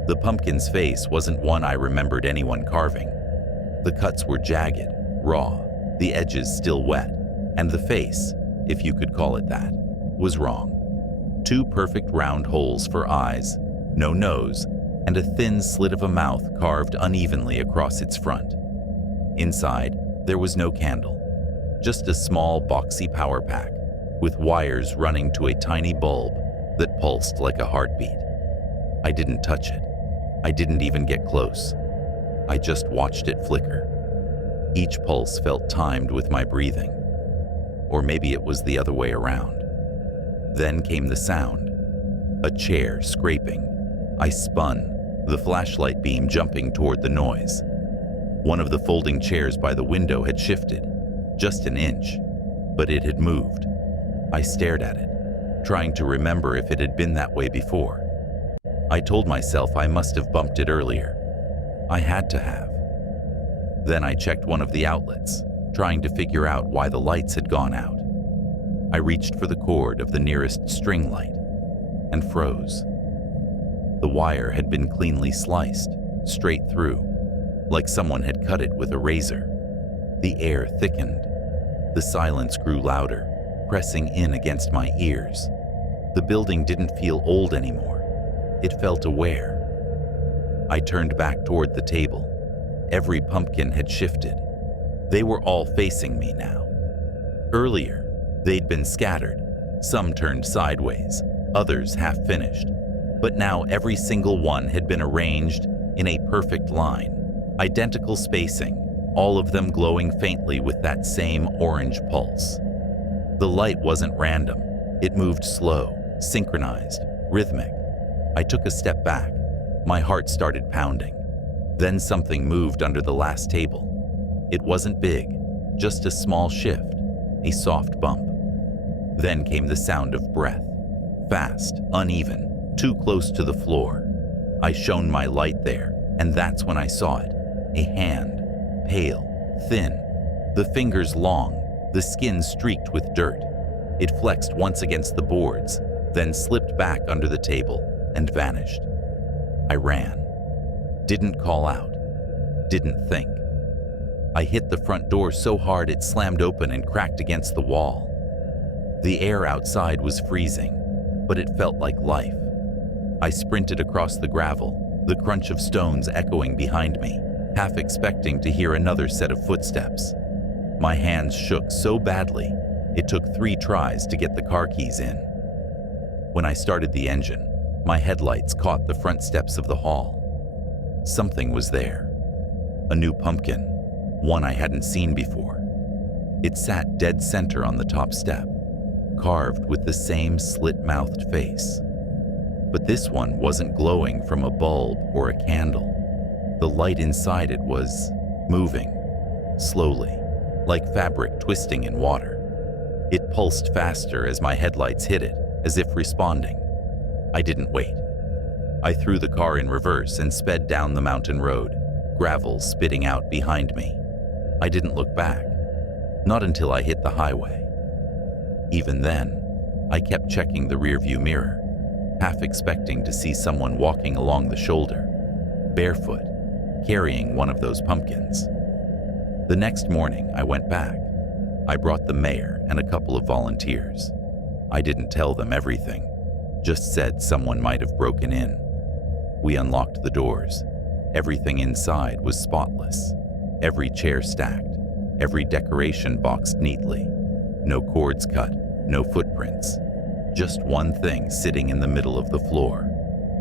The pumpkin's face wasn't one I remembered anyone carving. The cuts were jagged, raw, the edges still wet, and the face, if you could call it that, was wrong. 2 perfect round holes for eyes, no nose, and a thin slit of a mouth carved unevenly across its front. Inside, there was no candle, just a small boxy power pack with wires running to a tiny bulb that pulsed like a heartbeat. I didn't touch it. I didn't even get close. I just watched it flicker. Each pulse felt timed with my breathing. Or maybe it was the other way around. Then came the sound. A chair scraping. I spun, the flashlight beam jumping toward the noise. One of the folding chairs by the window had shifted, just an inch, but it had moved. I stared at it, trying to remember if it had been that way before. I told myself I must have bumped it earlier. I had to have. Then I checked one of the outlets, trying to figure out why the lights had gone out. I reached for the cord of the nearest string light and froze. The wire had been cleanly sliced, straight through, like someone had cut it with a razor. The air thickened. The silence grew louder, pressing in against my ears. The building didn't feel old anymore. It felt aware. I turned back toward the table. Every pumpkin had shifted, They were all facing me now. Earlier, they'd been scattered, some turned sideways, others half-finished, but now every single one had been arranged in a perfect line, identical spacing, all of them glowing faintly with that same orange pulse. The light wasn't random. It moved slow, synchronized, rhythmic. I took a step back. My heart started pounding. Then something moved under the last table. It wasn't big, just a small shift, a soft bump. Then came the sound of breath. Fast, uneven, too close to the floor. I shone my light there, and that's when I saw it. A hand, pale, thin, the fingers long, the skin streaked with dirt. It flexed once against the boards, then slipped back under the table and vanished. I ran. Didn't call out. Didn't think. I hit the front door so hard it slammed open and cracked against the wall. The air outside was freezing, but it felt like life. I sprinted across the gravel, the crunch of stones echoing behind me, half expecting to hear another set of footsteps. My hands shook so badly, it took 3 tries to get the car keys in. When I started the engine, my headlights caught the front steps of the hall. Something was there. A new pumpkin, one I hadn't seen before. It sat dead center on the top step, carved with the same slit-mouthed face. But this one wasn't glowing from a bulb or a candle. The light inside it was moving, slowly, like fabric twisting in water. It pulsed faster as my headlights hit it, as if responding. I didn't wait. I threw the car in reverse and sped down the mountain road, gravel spitting out behind me. I didn't look back, not until I hit the highway. Even then, I kept checking the rearview mirror, half expecting to see someone walking along the shoulder, barefoot, carrying one of those pumpkins. The next morning, I went back. I brought the mayor and a couple of volunteers. I didn't tell them everything, just said someone might have broken in. We unlocked the doors. Everything inside was spotless. Every chair stacked, every decoration boxed neatly. No cords cut, no footprints. Just one thing sitting in the middle of the floor.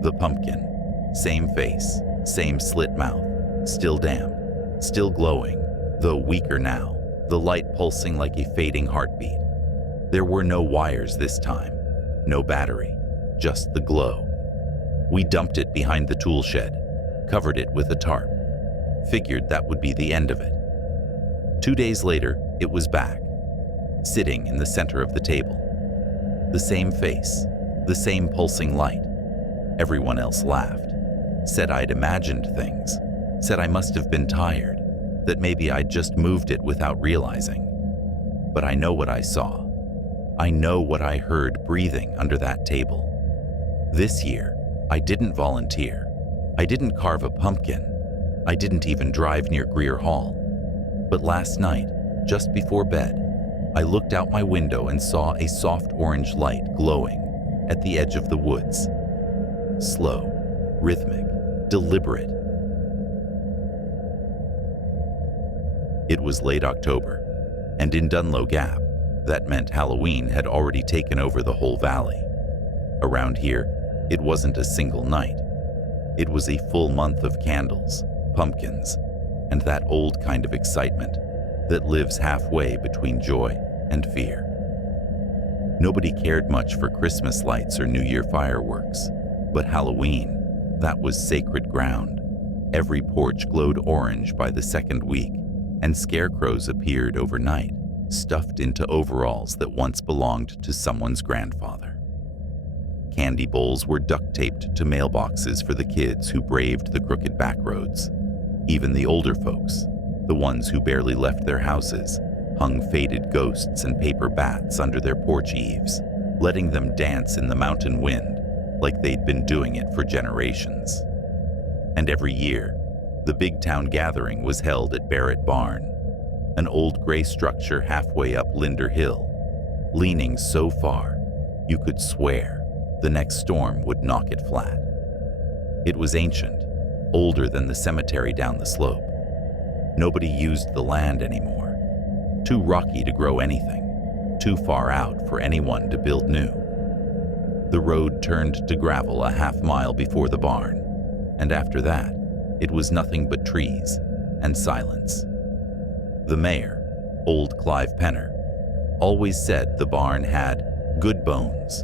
The pumpkin. Same face, same slit mouth, still damp, still glowing, though weaker now, the light pulsing like a fading heartbeat. There were no wires this time, no battery, just the glow. We dumped it behind the tool shed, covered it with a tarp, figured that would be the end of it. 2 days later, it was back, sitting in the center of the table. The same face, the same pulsing light. Everyone else laughed, said I'd imagined things, said I must have been tired, that maybe I'd just moved it without realizing. But I know what I saw. I know what I heard breathing under that table. This year, I didn't volunteer. I didn't carve a pumpkin. I didn't even drive near Greer Hall. But last night, just before bed, I looked out my window and saw a soft orange light glowing at the edge of the woods. Slow, rhythmic, deliberate. It was late October, and in Dunlow Gap, that meant Halloween had already taken over the whole valley. Around here, it wasn't a single night. It was a full month of candles, pumpkins, and that old kind of excitement that lives halfway between joy and fear. Nobody cared much for Christmas lights or New Year fireworks, but Halloween, that was sacred ground. Every porch glowed orange by the second week, and scarecrows appeared overnight, stuffed into overalls that once belonged to someone's grandfather. Candy bowls were duct-taped to mailboxes for the kids who braved the crooked back roads. Even the older folks, the ones who barely left their houses, hung faded ghosts and paper bats under their porch eaves, letting them dance in the mountain wind like they'd been doing it for generations. And every year, the big town gathering was held at Barrett Barn, an old gray structure halfway up Linder Hill, leaning so far you could swear the next storm would knock it flat. It was ancient, older than the cemetery down the slope. Nobody used the land anymore. Too rocky to grow anything, too far out for anyone to build new. The road turned to gravel a half-mile before the barn, and after that, it was nothing but trees and silence. The mayor, old Clive Penner, always said the barn had good bones,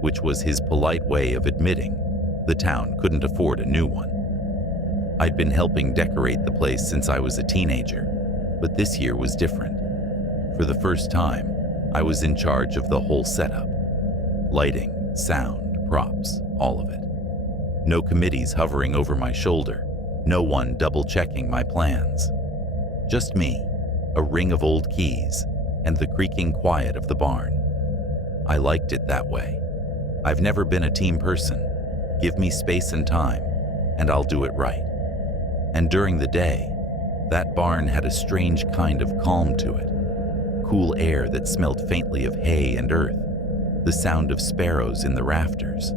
which was his polite way of admitting the town couldn't afford a new one. I'd been helping decorate the place since I was a teenager, but this year was different. For the first time, I was in charge of the whole setup. Lighting, sound, props, all of it. No committees hovering over my shoulder, no one double-checking my plans. Just me, a ring of old keys, and the creaking quiet of the barn. I liked it that way. I've never been a team person. Give me space and time, and I'll do it right. And during the day, that barn had a strange kind of calm to it. Cool air that smelled faintly of hay and earth, the sound of sparrows in the rafters.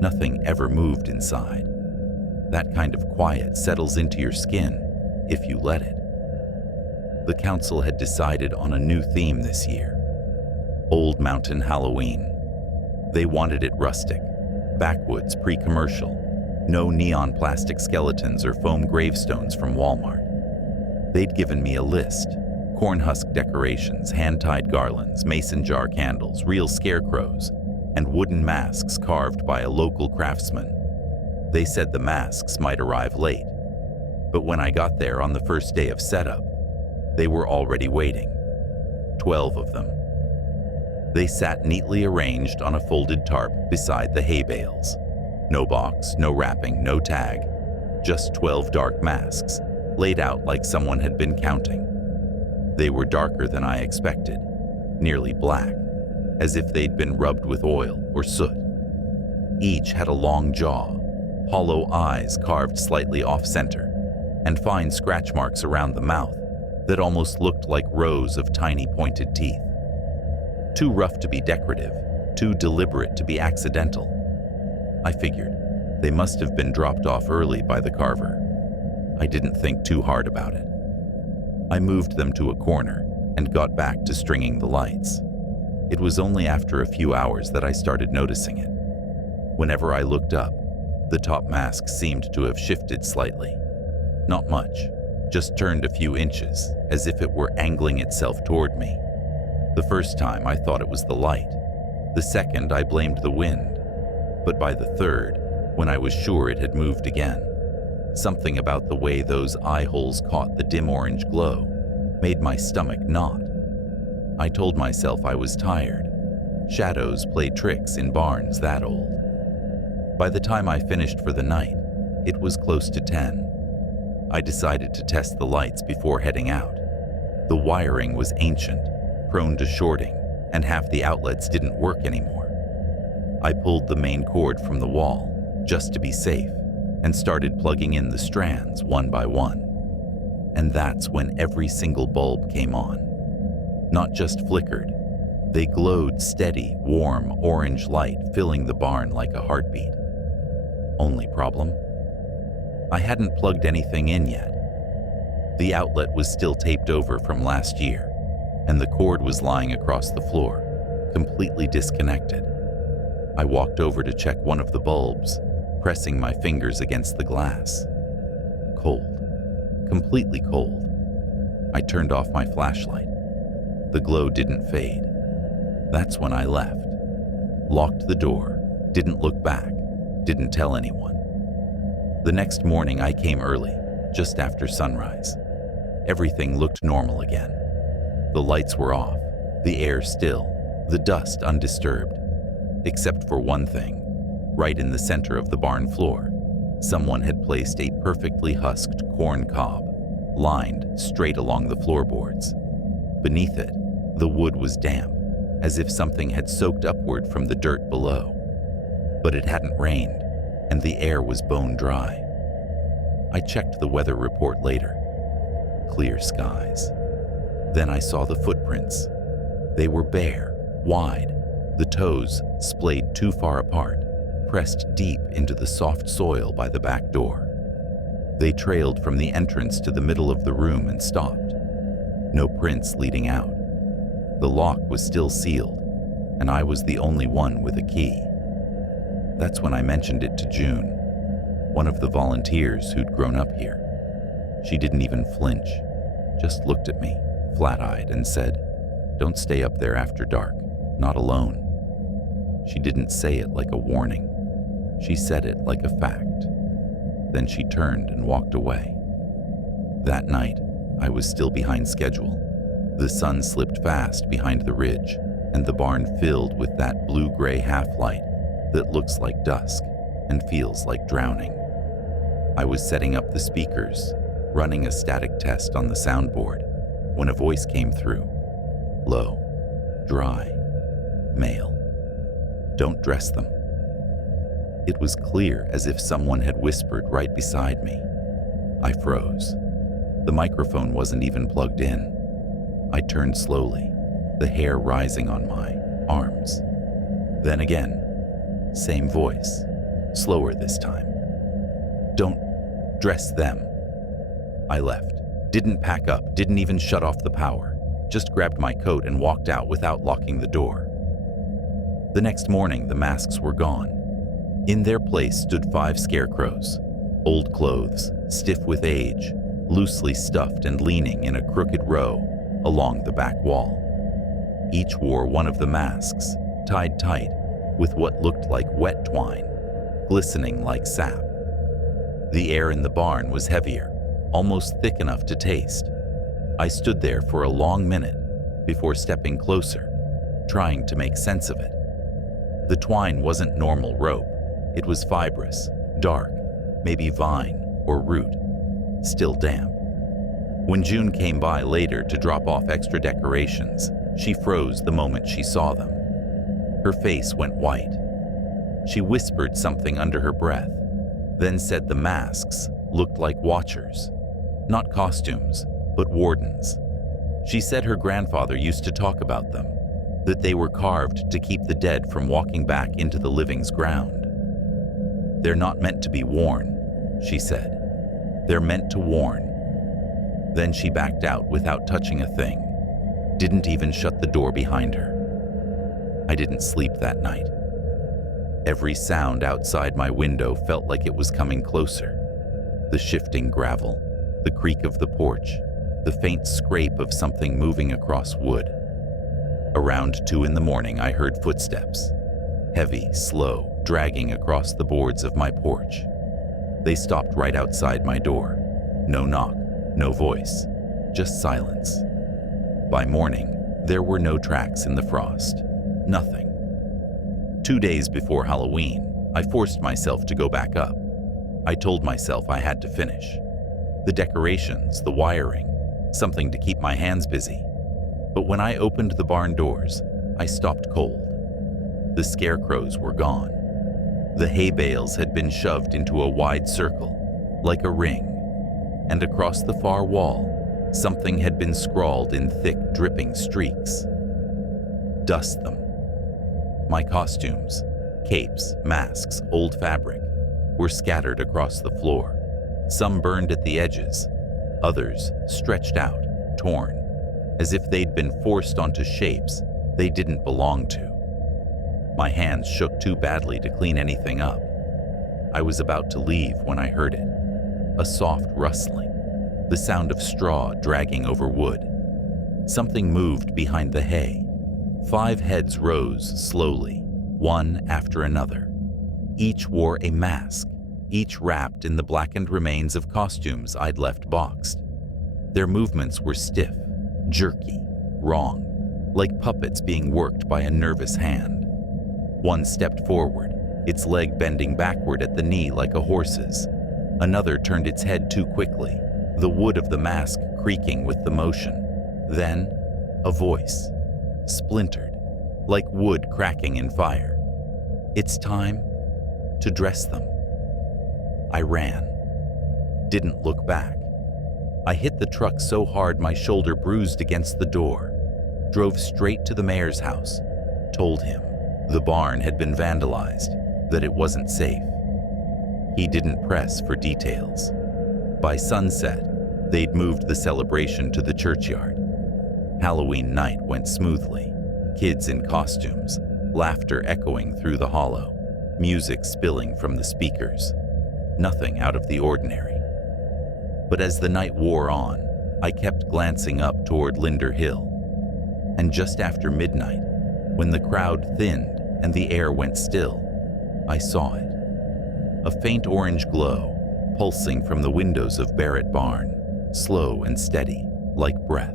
Nothing ever moved inside. That kind of quiet settles into your skin if you let it. The council had decided on a new theme this year: Old Mountain Halloween. They wanted it rustic, backwoods, pre-commercial, no neon plastic skeletons or foam gravestones from Walmart. They'd given me a list: corn husk decorations, hand-tied garlands, mason jar candles, real scarecrows, and wooden masks carved by a local craftsman. They said the masks might arrive late, but when I got there on the first day of setup, they were already waiting. 12 of them. They sat neatly arranged on a folded tarp beside the hay bales. No box, no wrapping, no tag, just 12 dark masks, laid out like someone had been counting. They were darker than I expected, nearly black, as if they'd been rubbed with oil or soot. Each had a long jaw, hollow eyes carved slightly off-center, and fine scratch marks around the mouth that almost looked like rows of tiny pointed teeth. Too rough to be decorative, too deliberate to be accidental. I figured they must have been dropped off early by the carver. I didn't think too hard about it. I moved them to a corner and got back to stringing the lights. It was only after a few hours that I started noticing it. Whenever I looked up, the top mask seemed to have shifted slightly. Not much, just turned a few inches, as if it were angling itself toward me. The first time I thought it was the light. The second I blamed the wind. But by the third, when I was sure it had moved again, something about the way those eye holes caught the dim orange glow made my stomach knot. I told myself I was tired. Shadows play tricks in barns that old. By the time I finished for the night, it was close to 10. I decided to test the lights before heading out. The wiring was ancient, prone to shorting, and half the outlets didn't work anymore. I pulled the main cord from the wall, just to be safe, and started plugging in the strands one by one. And that's when every single bulb came on. Not just flickered, they glowed steady, warm, orange light filling the barn like a heartbeat. Only problem? I hadn't plugged anything in yet. The outlet was still taped over from last year, and the cord was lying across the floor, completely disconnected. I walked over to check one of the bulbs, pressing my fingers against the glass. Cold. Completely cold. I turned off my flashlight. The glow didn't fade. That's when I left. Locked the door, didn't look back, didn't tell anyone. The next morning I came early, just after sunrise. Everything looked normal again. The lights were off, the air still, the dust undisturbed. Except for one thing. Right in the center of the barn floor, someone had placed a perfectly husked corn cob, lined straight along the floorboards. Beneath it, the wood was damp, as if something had soaked upward from the dirt below. But it hadn't rained, and the air was bone dry. I checked the weather report later. Clear skies. Then I saw the footprints. They were bare, wide, the toes splayed too far apart, pressed deep into the soft soil by the back door. They trailed from the entrance to the middle of the room and stopped. No prints leading out. The lock was still sealed, and I was the only one with a key. That's when I mentioned it to June, one of the volunteers who'd grown up here. She didn't even flinch, just looked at me, flat-eyed, and said, "Don't stay up there after dark, not alone." She didn't say it like a warning. She said it like a fact. Then she turned and walked away. That night, I was still behind schedule. The sun slipped fast behind the ridge, and the barn filled with that blue-gray half-light that looks like dusk and feels like drowning. I was setting up the speakers, running a static test on the soundboard, when a voice came through. Low, dry, male. "Don't dress them." It was clear, as if someone had whispered right beside me. I froze. The microphone wasn't even plugged in. I turned slowly, the hair rising on my arms. Then again, same voice, slower this time. "Don't dress them." I left, didn't pack up, didn't even shut off the power, just grabbed my coat and walked out without locking the door. The next morning, the masks were gone. In their place stood 5 scarecrows, old clothes, stiff with age, loosely stuffed and leaning in a crooked row along the back wall. Each wore one of the masks, tied tight with what looked like wet twine, glistening like sap. The air in the barn was heavier, almost thick enough to taste. I stood there for a long minute before stepping closer, trying to make sense of it. The twine wasn't normal rope. It was fibrous, dark, maybe vine or root, still damp. When June came by later to drop off extra decorations, she froze the moment she saw them. Her face went white. She whispered something under her breath, then said the masks looked like watchers, not costumes, but wardens. She said her grandfather used to talk about them, that they were carved to keep the dead from walking back into the living's ground. "They're not meant to be worn," she said. "They're meant to warn." Then she backed out without touching a thing, didn't even shut the door behind her. I didn't sleep that night. Every sound outside my window felt like it was coming closer. The shifting gravel, the creak of the porch, the faint scrape of something moving across wood. Around 2 in the morning, I heard footsteps, heavy, slow, dragging across the boards of my porch. They stopped right outside my door. No knock, no voice, just silence. By morning, there were no tracks in the frost. Nothing. 2 days before Halloween, I forced myself to go back up. I told myself I had to finish. The decorations, the wiring, something to keep my hands busy. But when I opened the barn doors, I stopped cold. The scarecrows were gone. The hay bales had been shoved into a wide circle, like a ring, and across the far wall, something had been scrawled in thick, dripping streaks. "Dust them." My costumes, capes, masks, old fabric, were scattered across the floor. Some burned at the edges, others stretched out, torn, as if they'd been forced onto shapes they didn't belong to. My hands shook too badly to clean anything up. I was about to leave when I heard it. A soft rustling, the sound of straw dragging over wood. Something moved behind the hay. 5 heads rose slowly, one after another. Each wore a mask, each wrapped in the blackened remains of costumes I'd left boxed. Their movements were stiff, jerky, wrong, like puppets being worked by a nervous hand. One stepped forward, its leg bending backward at the knee like a horse's. Another turned its head too quickly, the wood of the mask creaking with the motion. Then, a voice, splintered, like wood cracking in fire. "It's time to dress them." I ran. Didn't look back. I hit the truck so hard my shoulder bruised against the door. Drove straight to the mayor's house. Told him the barn had been vandalized, that it wasn't safe. He didn't press for details. By sunset, they'd moved the celebration to the churchyard. Halloween night went smoothly. Kids in costumes, laughter echoing through the hollow, music spilling from the speakers. Nothing out of the ordinary. But as the night wore on, I kept glancing up toward Linder Hill. And just after midnight, when the crowd thinned and the air went still, I saw it. A faint orange glow, pulsing from the windows of Barrett Barn, slow and steady, like breath.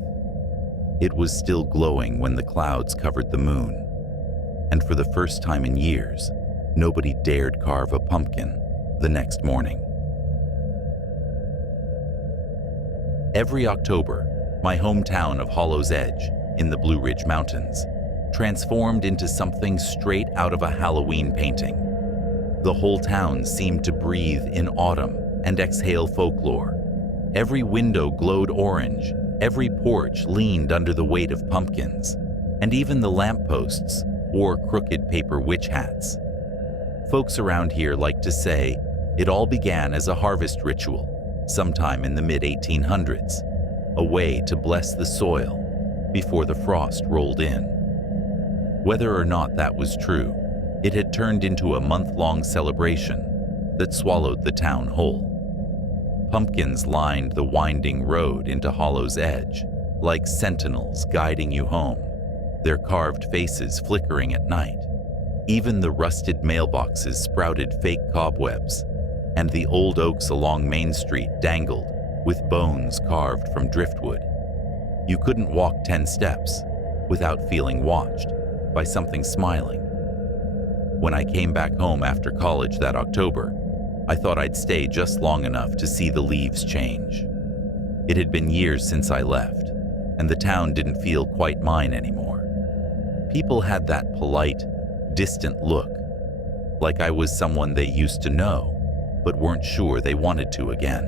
It was still glowing when the clouds covered the moon. And for the first time in years, nobody dared carve a pumpkin the next morning. Every October, my hometown of Hollow's Edge, in the Blue Ridge Mountains, transformed into something straight out of a Halloween painting. The whole town seemed to breathe in autumn and exhale folklore. Every window glowed orange, every porch leaned under the weight of pumpkins, and even the lampposts wore crooked paper witch hats. Folks around here like to say it all began as a harvest ritual, sometime in the mid-1800s, a way to bless the soil before the frost rolled in. Whether or not that was true, it had turned into a month-long celebration that swallowed the town whole. Pumpkins lined the winding road into Hollow's Edge, like sentinels guiding you home, their carved faces flickering at night. Even the rusted mailboxes sprouted fake cobwebs, and the old oaks along Main Street dangled with bones carved from driftwood. You couldn't walk 10 steps without feeling watched by something smiling. When I came back home after college that October, I thought I'd stay just long enough to see the leaves change. It had been years since I left, and the town didn't feel quite mine anymore. People had that polite, distant look, like I was someone they used to know, but weren't sure they wanted to again.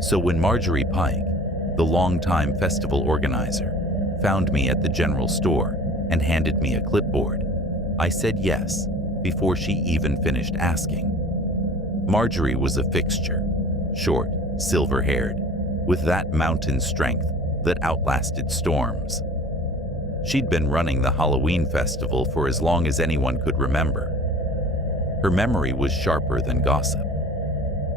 So when Marjorie Pike, the longtime festival organizer, found me at the general store and handed me a clipboard, I said yes before she even finished asking. Marjorie was a fixture, short, silver-haired, with that mountain strength that outlasted storms. She'd been running the Halloween festival for as long as anyone could remember. Her memory was sharper than gossip.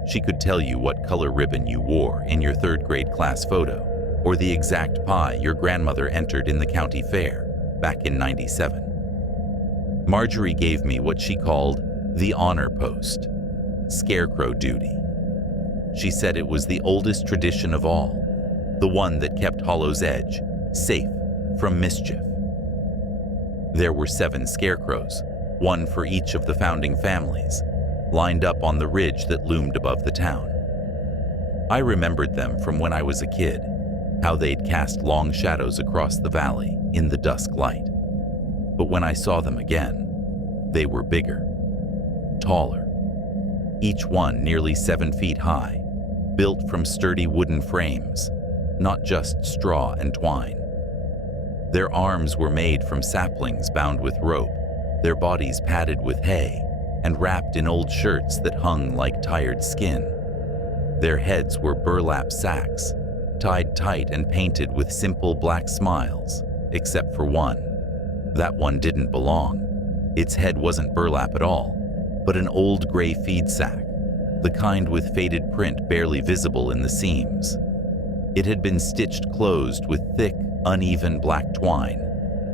She could tell you what color ribbon you wore in your third-grade class photo, or the exact pie your grandmother entered in the county fair back in '97. Marjorie gave me what she called the honor post, scarecrow duty. She said it was the oldest tradition of all, the one that kept Hollow's Edge safe from mischief. There were 7 scarecrows, one for each of the founding families, lined up on the ridge that loomed above the town. I remembered them from when I was a kid, how they'd cast long shadows across the valley in the dusk light. But when I saw them again, they were bigger, taller, each one nearly 7 feet high, built from sturdy wooden frames, not just straw and twine. Their arms were made from saplings bound with rope, their bodies padded with hay and wrapped in old shirts that hung like tired skin. Their heads were burlap sacks, tied tight and painted with simple black smiles, except for one. That one didn't belong. Its head wasn't burlap at all, but an old gray feed sack, the kind with faded print barely visible in the seams. It had been stitched closed with thick, uneven black twine,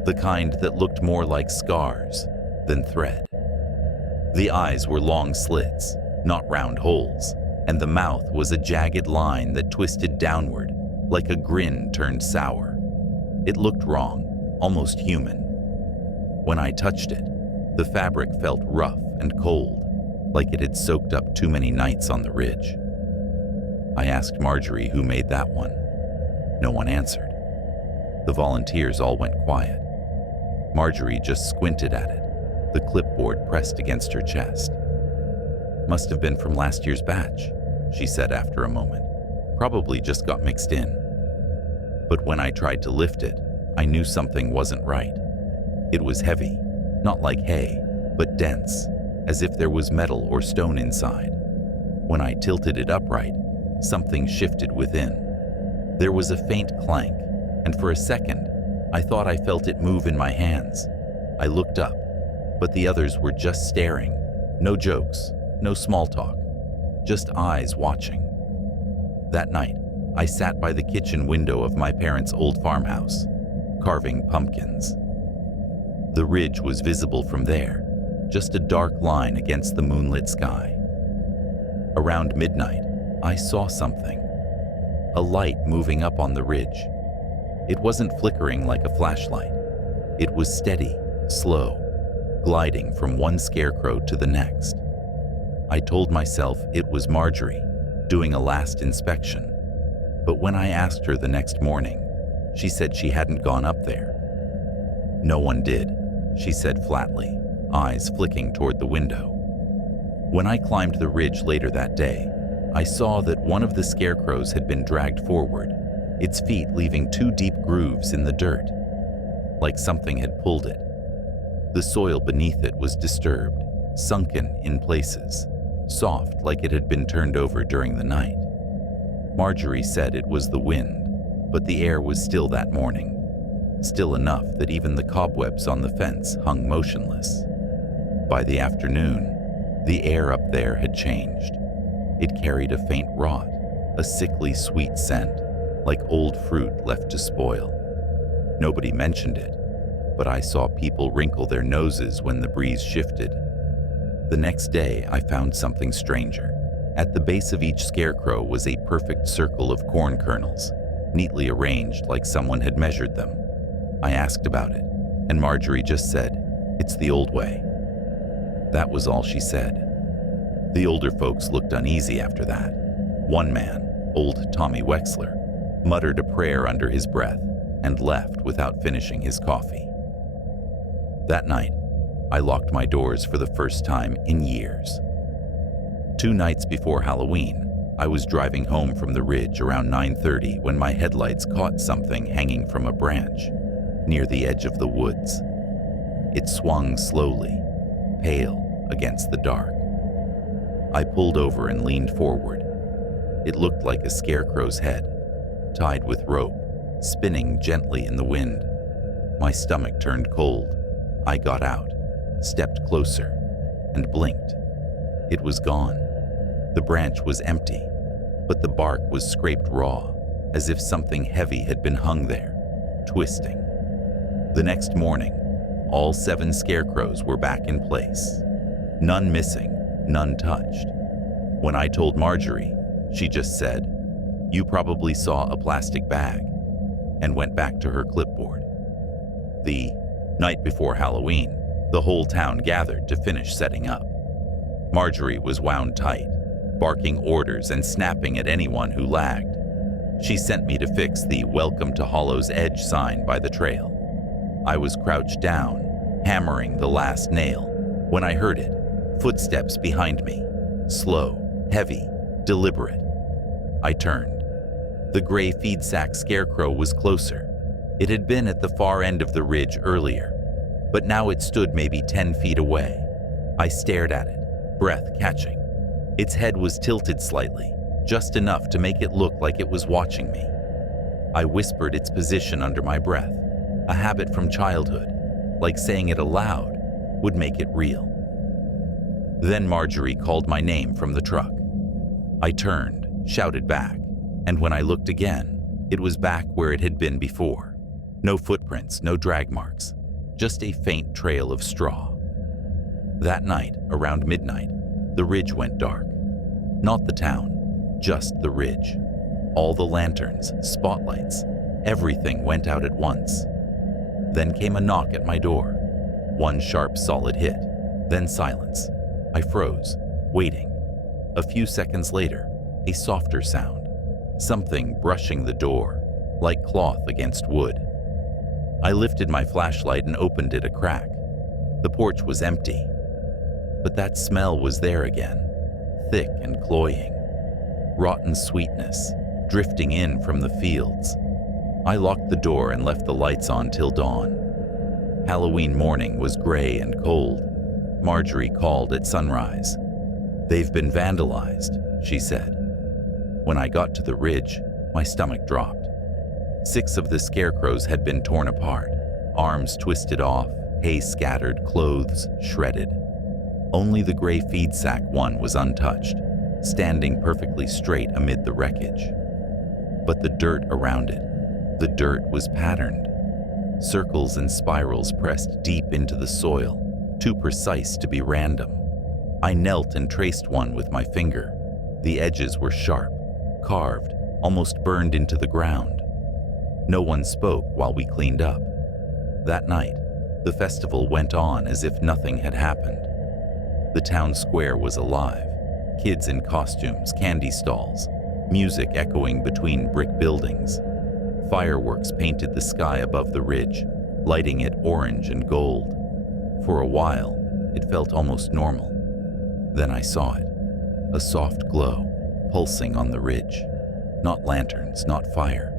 the kind that looked more like scars than thread. The eyes were long slits, not round holes, and the mouth was a jagged line that twisted downward, like a grin turned sour. It looked wrong, almost human. When I touched it, the fabric felt rough and cold, like it had soaked up too many nights on the ridge. I asked Marjorie who made that one. No one answered. The volunteers all went quiet. Marjorie just squinted at it, the clipboard pressed against her chest. "Must have been from last year's batch," she said after a moment. "Probably just got mixed in." But when I tried to lift it, I knew something wasn't right. It was heavy, not like hay, but dense, as if there was metal or stone inside. When I tilted it upright, something shifted within. There was a faint clank, and for a second, I thought I felt it move in my hands. I looked up, but the others were just staring. No jokes, no small talk, just eyes watching. That night, I sat by the kitchen window of my parents' old farmhouse, carving pumpkins. The ridge was visible from there, just a dark line against the moonlit sky. Around midnight, I saw something. A light moving up on the ridge. It wasn't flickering like a flashlight. It was steady, slow, gliding from one scarecrow to the next. I told myself it was Marjorie, doing a last inspection. But when I asked her the next morning, she said she hadn't gone up there. No one did, she said flatly, eyes flicking toward the window. When I climbed the ridge later that day, I saw that one of the scarecrows had been dragged forward, its feet leaving 2 deep grooves in the dirt, like something had pulled it. The soil beneath it was disturbed, sunken in places, soft like it had been turned over during the night. Marjorie said it was the wind, but the air was still that morning, still enough that even the cobwebs on the fence hung motionless. By the afternoon, the air up there had changed. It carried a faint rot, a sickly sweet scent, like old fruit left to spoil. Nobody mentioned it, but I saw people wrinkle their noses when the breeze shifted. The next day, I found something stranger. At the base of each scarecrow was a perfect circle of corn kernels, neatly arranged like someone had measured them. I asked about it, and Marjorie just said, "It's the old way." That was all she said. The older folks looked uneasy after that. One man, old Tommy Wexler, muttered a prayer under his breath and left without finishing his coffee. That night, I locked my doors for the first time in years. 2 nights before Halloween, I was driving home from the ridge around 9:30 when my headlights caught something hanging from a branch near the edge of the woods. It swung slowly, pale against the dark. I pulled over and leaned forward. It looked like a scarecrow's head, tied with rope, spinning gently in the wind. My stomach turned cold. I got out, stepped closer, and blinked. It was gone. The branch was empty, but the bark was scraped raw, as if something heavy had been hung there, twisting. The next morning, all 7 scarecrows were back in place. None missing, none touched. When I told Marjorie, she just said, "You probably saw a plastic bag," and went back to her clipboard. The night before Halloween, the whole town gathered to finish setting up. Marjorie was wound tight, barking orders and snapping at anyone who lagged. She sent me to fix the "Welcome to Hollow's Edge" sign by the trail. I was crouched down, hammering the last nail, when I heard it, footsteps behind me, slow, heavy, deliberate. I turned. The gray feed sack scarecrow was closer. It had been at the far end of the ridge earlier, but now it stood maybe 10 feet away. I stared at it, breath catching. Its head was tilted slightly, just enough to make it look like it was watching me. I whispered its position under my breath, a habit from childhood, like saying it aloud would make it real. Then Marjorie called my name from the truck. I turned, shouted back, and when I looked again, it was back where it had been before. No footprints, no drag marks, just a faint trail of straw. That night, around midnight, the ridge went dark. Not the town, just the ridge. All the lanterns, spotlights, everything went out at once. Then came a knock at my door. One sharp, solid hit, then silence. I froze, waiting. A few seconds later, a softer sound. Something brushing the door, like cloth against wood. I lifted my flashlight and opened it a crack. The porch was empty, but that smell was there again, thick and cloying. Rotten sweetness, drifting in from the fields. I locked the door and left the lights on till dawn. Halloween morning was gray and cold. Marjorie called at sunrise. "They've been vandalized," she said. When I got to the ridge, my stomach dropped. 6 of the scarecrows had been torn apart, arms twisted off, hay scattered, clothes shredded. Only the gray feed sack one was untouched, standing perfectly straight amid the wreckage. But the dirt around it, the dirt was patterned. Circles and spirals pressed deep into the soil, too precise to be random. I knelt and traced one with my finger. The edges were sharp, carved, almost burned into the ground. No one spoke while we cleaned up. That night, the festival went on as if nothing had happened. The town square was alive. Kids in costumes, candy stalls, music echoing between brick buildings. Fireworks painted the sky above the ridge, lighting it orange and gold. For a while, it felt almost normal. Then I saw it, a soft glow, pulsing on the ridge. Not lanterns, not fire.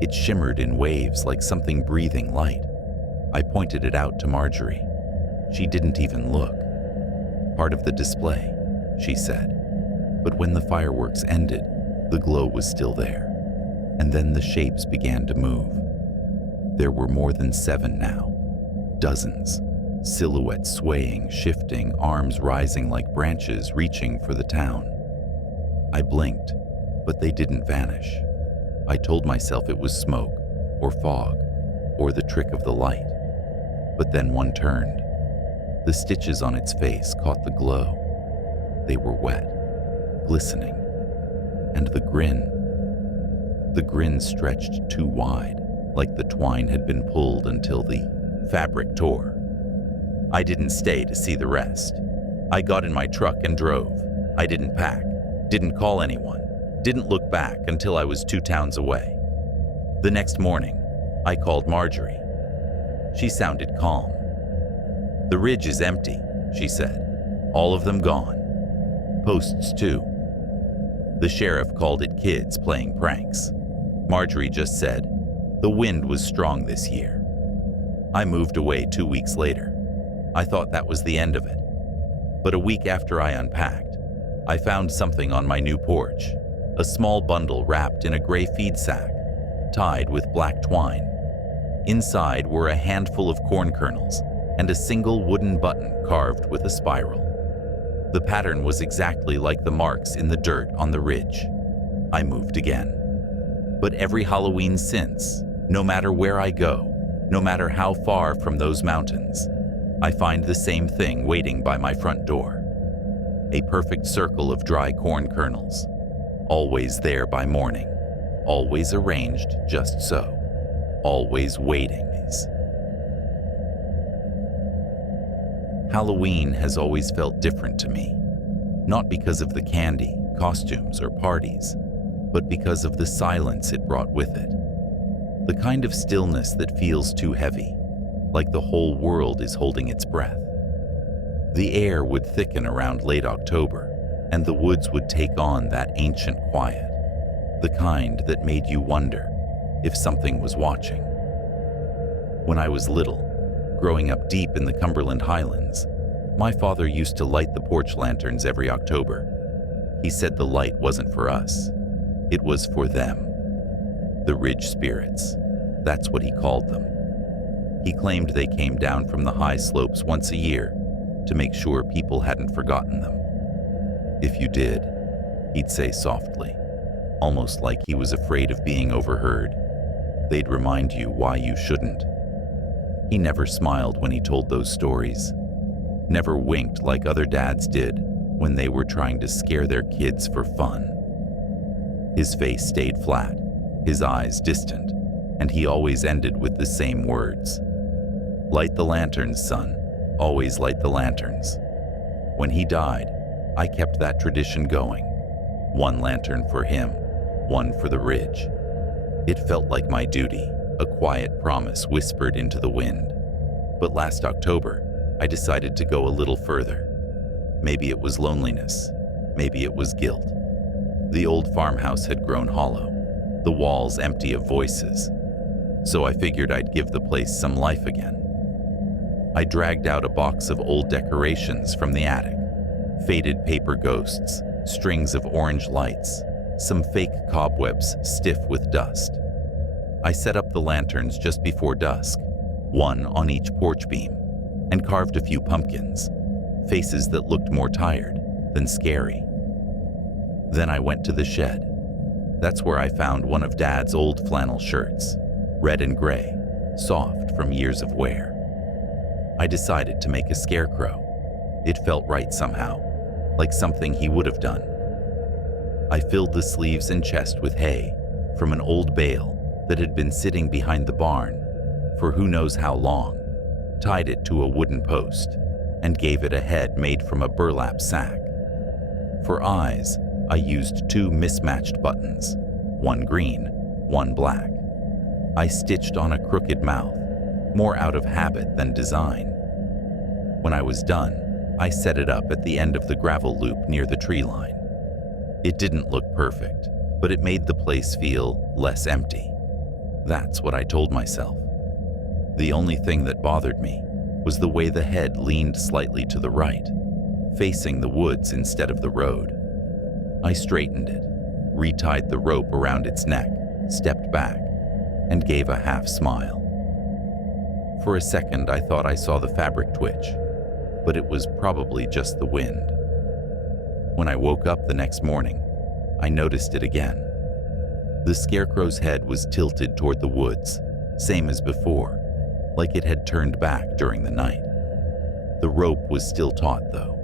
It shimmered in waves like something breathing light. I pointed it out to Marjorie. She didn't even look. Part of the display, she said. But when the fireworks ended, the glow was still there. And then the shapes began to move. There were more than 7 now. Dozens. Silhouettes swaying, shifting, arms rising like branches reaching for the town. I blinked, but they didn't vanish. I told myself it was smoke, or fog, or the trick of the light. But then one turned. The stitches on its face caught the glow. They were wet, glistening. And the grin. The grin stretched too wide, like the twine had been pulled until the fabric tore. I didn't stay to see the rest. I got in my truck and drove. I didn't pack, didn't call anyone, didn't look back until I was 2 towns away. The next morning, I called Marjorie. She sounded calm. "The ridge is empty," she said. "All of them gone. Posts too. The sheriff called it kids playing pranks." Marjorie just said, "The wind was strong this year." I moved away 2 weeks later. I thought that was the end of it. But a week after I unpacked, I found something on my new porch, a small bundle wrapped in a gray feed sack, tied with black twine. Inside were a handful of corn kernels and a single wooden button carved with a spiral. The pattern was exactly like the marks in the dirt on the ridge. I moved again. But every Halloween since, no matter where I go, no matter how far from those mountains, I find the same thing waiting by my front door. A perfect circle of dry corn kernels, always there by morning, always arranged just so, always waiting. Halloween has always felt different to me, not because of the candy, costumes, or parties, but because of the silence it brought with it. The kind of stillness that feels too heavy, like the whole world is holding its breath. The air would thicken around late October, and the woods would take on that ancient quiet, the kind that made you wonder if something was watching. When I was little, growing up deep in the Cumberland Highlands, my father used to light the porch lanterns every October. He said the light wasn't for us, it was for them. The ridge spirits, that's what he called them. He claimed they came down from the high slopes once a year to make sure people hadn't forgotten them. If you did, he'd say softly, almost like he was afraid of being overheard, they'd remind you why you shouldn't. He never smiled when he told those stories, never winked like other dads did when they were trying to scare their kids for fun. His face stayed flat, his eyes distant, and he always ended with the same words. "Light the lanterns, son. Always light the lanterns." When he died, I kept that tradition going. 1 lantern for him, 1 for the ridge. It felt like my duty, a quiet promise whispered into the wind. But last October, I decided to go a little further. Maybe it was loneliness, maybe it was guilt. The old farmhouse had grown hollow, the walls empty of voices. So I figured I'd give the place some life again. I dragged out a box of old decorations from the attic, faded paper ghosts, strings of orange lights, some fake cobwebs stiff with dust. I set up the lanterns just before dusk, one on each porch beam, and carved a few pumpkins, faces that looked more tired than scary. Then I went to the shed. That's where I found one of Dad's old flannel shirts, red and gray, soft from years of wear. I decided to make a scarecrow. It felt right somehow, like something he would have done. I filled the sleeves and chest with hay from an old bale that had been sitting behind the barn for who knows how long, tied it to a wooden post, and gave it a head made from a burlap sack. For eyes, I used 2 mismatched buttons, one green, one black. I stitched on a crooked mouth, more out of habit than design. When I was done, I set it up at the end of the gravel loop near the tree line. It didn't look perfect, but it made the place feel less empty. That's what I told myself. The only thing that bothered me was the way the head leaned slightly to the right, facing the woods instead of the road. I straightened it, retied the rope around its neck, stepped back, and gave a half smile. For a second, I thought I saw the fabric twitch, but it was probably just the wind. When I woke up the next morning, I noticed it again. The scarecrow's head was tilted toward the woods, same as before, like it had turned back during the night. The rope was still taut, though.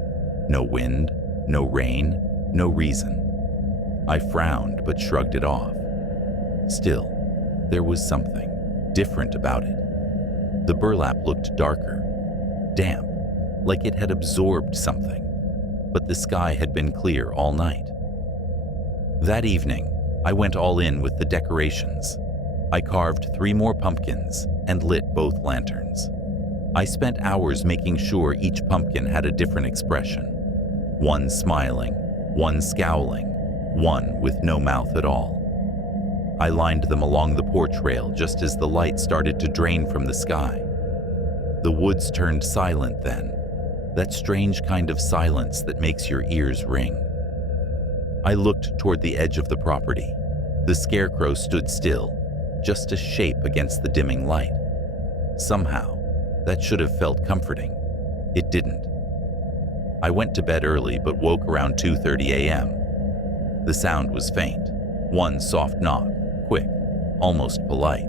No wind, no rain, no reason. I frowned but shrugged it off. Still, there was something different about it. The burlap looked darker, damp, like it had absorbed something, but the sky had been clear all night. That evening, I went all in with the decorations. I carved 3 more pumpkins and lit both lanterns. I spent hours making sure each pumpkin had a different expression. One smiling, one scowling, one with no mouth at all. I lined them along the porch rail just as the light started to drain from the sky. The woods turned silent then, that strange kind of silence that makes your ears ring. I looked toward the edge of the property. The scarecrow stood still, just a shape against the dimming light. Somehow, that should have felt comforting. It didn't. I went to bed early but woke around 2:30 a.m. The sound was faint, one soft knock, quick, almost polite.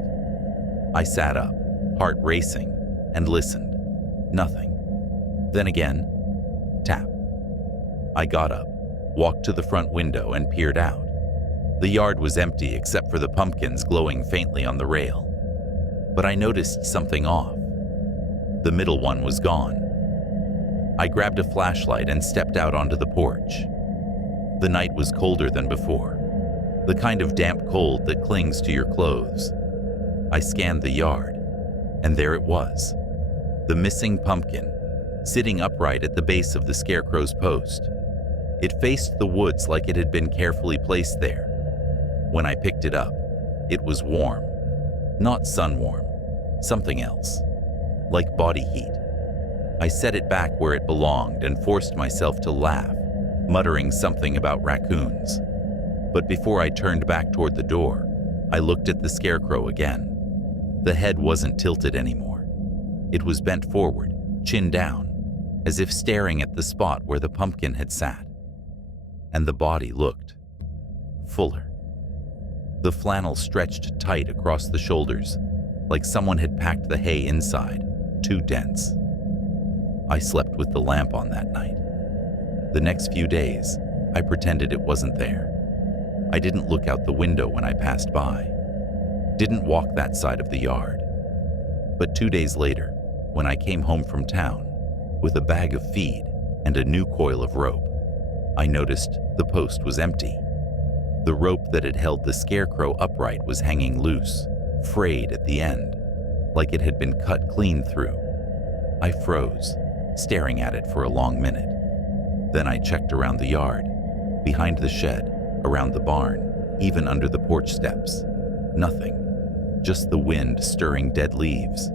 I sat up, heart racing, and listened. Nothing. Then again, tap. I got up, walked to the front window, and peered out. The yard was empty except for the pumpkins glowing faintly on the rail. But I noticed something off. The middle one was gone. I grabbed a flashlight and stepped out onto the porch. The night was colder than before, the kind of damp cold that clings to your clothes. I scanned the yard, and there it was, the missing pumpkin, sitting upright at the base of the scarecrow's post. It faced the woods like it had been carefully placed there. When I picked it up, it was warm. Not sun warm, something else, like body heat. I set it back where it belonged and forced myself to laugh, muttering something about raccoons. But before I turned back toward the door, I looked at the scarecrow again. The head wasn't tilted anymore. It was bent forward, chin down, as if staring at the spot where the pumpkin had sat. And the body looked fuller. The flannel stretched tight across the shoulders, like someone had packed the hay inside, too dense. I slept with the lamp on that night. The next few days, I pretended it wasn't there. I didn't look out the window when I passed by, didn't walk that side of the yard. But 2 days later, when I came home from town with a bag of feed and a new coil of rope, I noticed the post was empty. The rope that had held the scarecrow upright was hanging loose, frayed at the end, like it had been cut clean through. I froze, staring at it for a long minute. Then I checked around the yard, behind the shed, around the barn, even under the porch steps. Nothing, just the wind stirring dead leaves.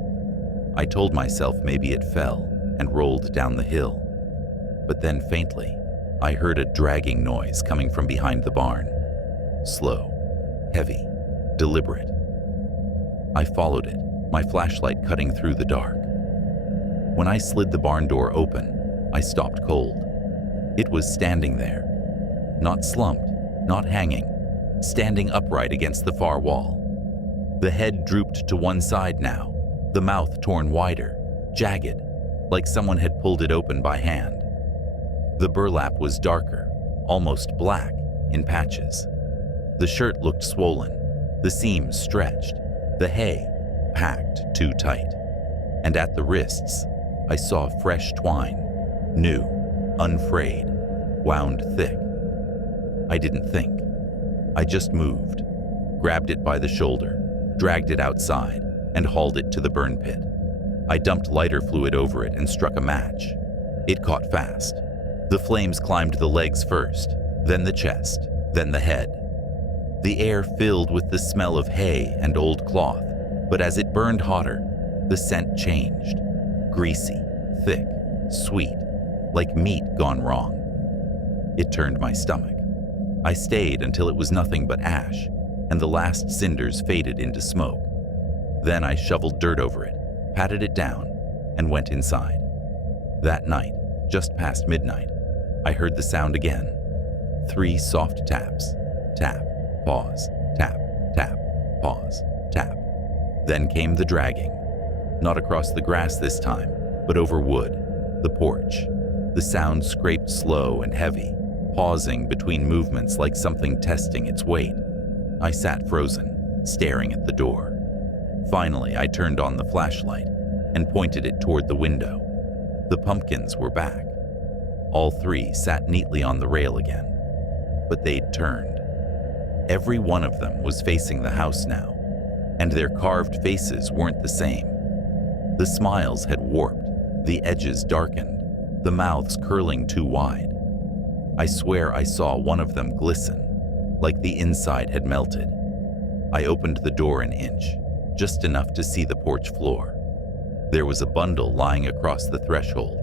I told myself maybe it fell and rolled down the hill. But then faintly, I heard a dragging noise coming from behind the barn. slow, heavy, deliberate. I followed it, my flashlight cutting through the dark. When I slid the barn door open, I stopped cold. It was standing there. Not slumped, not hanging, standing upright against the far wall. The head drooped to one side now, the mouth torn wider, jagged, like someone had pulled it open by hand. The burlap was darker, almost black, in patches. The shirt looked swollen, the seams stretched, the hay packed too tight. And at the wrists, I saw fresh twine, new, unfrayed, wound thick. I didn't think. I just moved, grabbed it by the shoulder, dragged it outside, and hauled it to the burn pit. I dumped lighter fluid over it and struck a match. It caught fast. The flames climbed the legs first, then the chest, then the head. The air filled with the smell of hay and old cloth, but as it burned hotter, the scent changed. Greasy, thick, sweet, like meat gone wrong. It turned my stomach. I stayed until it was nothing but ash, and the last cinders faded into smoke. Then I shoveled dirt over it, patted it down, and went inside. That night, just past midnight, I heard the sound again. 3 soft taps. Tap, pause, tap, tap, pause, tap. Then came the dragging. Not across the grass this time, but over wood, the porch. The sound scraped slow and heavy, pausing between movements like something testing its weight. I sat frozen, staring at the door. Finally, I turned on the flashlight and pointed it toward the window. The pumpkins were back. All 3 sat neatly on the rail again, but they'd turned. Every one of them was facing the house now, and their carved faces weren't the same. The smiles had warped, the edges darkened, the mouths curling too wide. I swear I saw one of them glisten, like the inside had melted. I opened the door an inch, just enough to see the porch floor. There was a bundle lying across the threshold,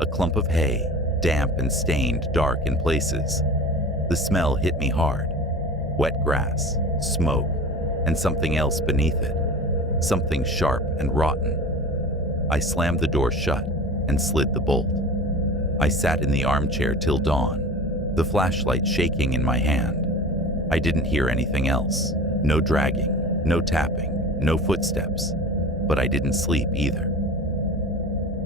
a clump of hay, damp and stained dark in places. The smell hit me hard. Wet grass, smoke, and something else beneath it. Something sharp and rotten. I slammed the door shut and slid the bolt. I sat in the armchair till dawn, the flashlight shaking in my hand. I didn't hear anything else. No dragging, no tapping, no footsteps. But I didn't sleep either.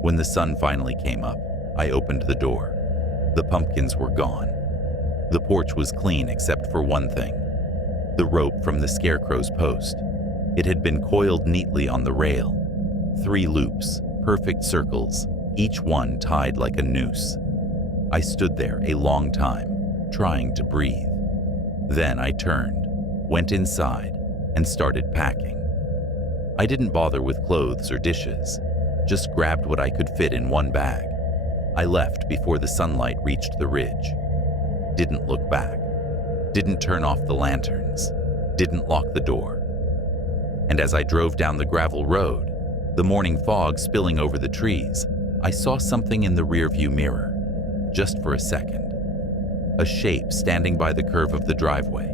When the sun finally came up, I opened the door. The pumpkins were gone. The porch was clean except for one thing: the rope from the scarecrow's post. It had been coiled neatly on the rail. 3 loops, perfect circles, each one tied like a noose. I stood there a long time, trying to breathe. Then I turned, went inside, and started packing. I didn't bother with clothes or dishes, just grabbed what I could fit in one bag. I left before the sunlight reached the ridge. Didn't look back. Didn't turn off the lanterns. Didn't lock the door. And as I drove down the gravel road, the morning fog spilling over the trees, I saw something in the rearview mirror, just for a second. A shape standing by the curve of the driveway.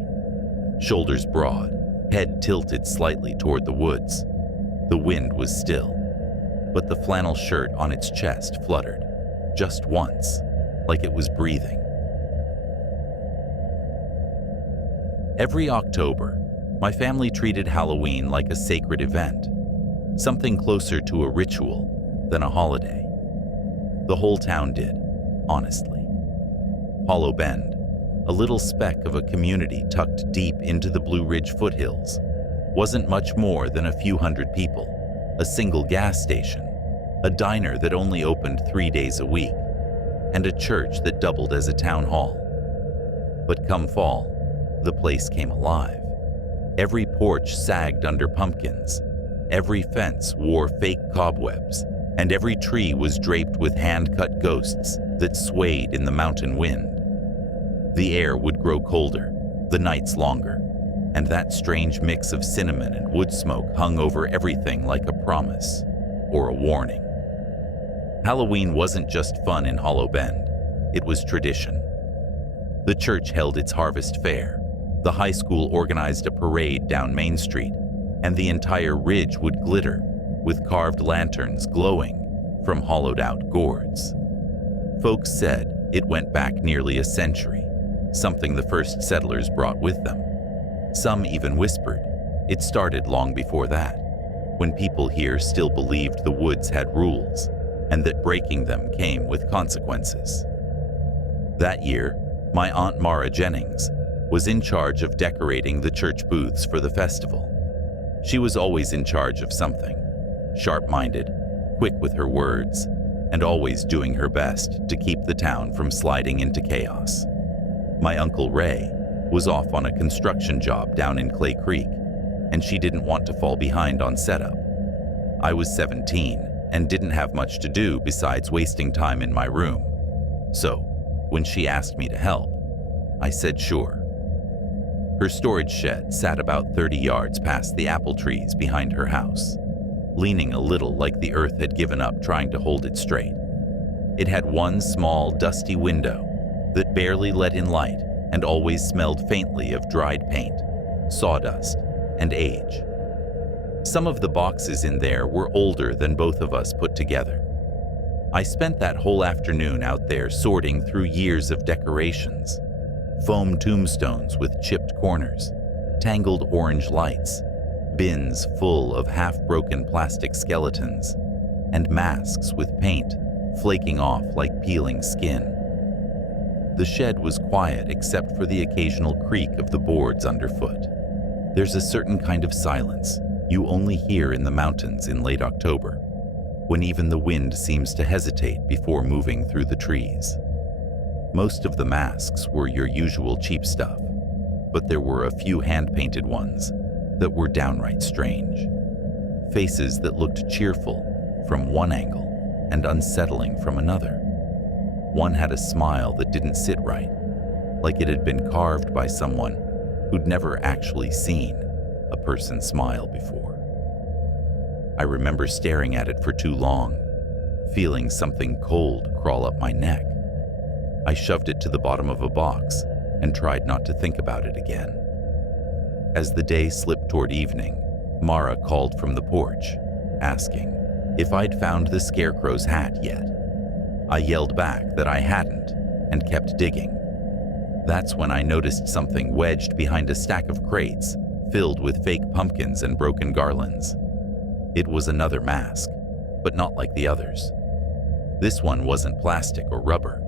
Shoulders broad, head tilted slightly toward the woods. The wind was still, but the flannel shirt on its chest fluttered, just once, like it was breathing. Every October, my family treated Halloween like a sacred event, something closer to a ritual than a holiday. The whole town did, honestly. Hollow Bend, a little speck of a community tucked deep into the Blue Ridge foothills, wasn't much more than a few hundred people, a single gas station, a diner that only opened 3 days a week, and a church that doubled as a town hall. But come fall, the place came alive. Every porch sagged under pumpkins, every fence wore fake cobwebs, and every tree was draped with hand-cut ghosts that swayed in the mountain wind. The air would grow colder, the nights longer, and that strange mix of cinnamon and wood smoke hung over everything like a promise or a warning. Halloween wasn't just fun in Hollow Bend, it was tradition. The church held its harvest fair, The high school organized a parade down Main Street, and the entire ridge would glitter with carved lanterns glowing from hollowed-out gourds. Folks said it went back nearly a century, something the first settlers brought with them. Some even whispered it started long before that, when people here still believed the woods had rules and that breaking them came with consequences. That year, my Aunt Mara Jennings was in charge of decorating the church booths for the festival. She was always in charge of something, sharp-minded, quick with her words, and always doing her best to keep the town from sliding into chaos. My Uncle Ray was off on a construction job down in Clay Creek, and she didn't want to fall behind on setup. I was 17 and didn't have much to do besides wasting time in my room. So, when she asked me to help, I said sure. Her storage shed sat about 30 yards past the apple trees behind her house, leaning a little like the earth had given up trying to hold it straight. It had one small, dusty window that barely let in light and always smelled faintly of dried paint, sawdust, and age. Some of the boxes in there were older than both of us put together. I spent that whole afternoon out there sorting through years of decorations, foam tombstones with chipped corners, tangled orange lights, bins full of half-broken plastic skeletons, and masks with paint flaking off like peeling skin. The shed was quiet except for the occasional creak of the boards underfoot. There's a certain kind of silence you only hear in the mountains in late October, when even the wind seems to hesitate before moving through the trees. Most of the masks were your usual cheap stuff, but there were a few hand-painted ones that were downright strange. Faces that looked cheerful from one angle and unsettling from another. One had a smile that didn't sit right, like it had been carved by someone who'd never actually seen a person smile before. I remember staring at it for too long, feeling something cold crawl up my neck. I shoved it to the bottom of a box and tried not to think about it again. As the day slipped toward evening, Mara called from the porch, asking if I'd found the scarecrow's hat yet. I yelled back that I hadn't and kept digging. That's when I noticed something wedged behind a stack of crates filled with fake pumpkins and broken garlands. It was another mask, but not like the others. This one wasn't plastic or rubber.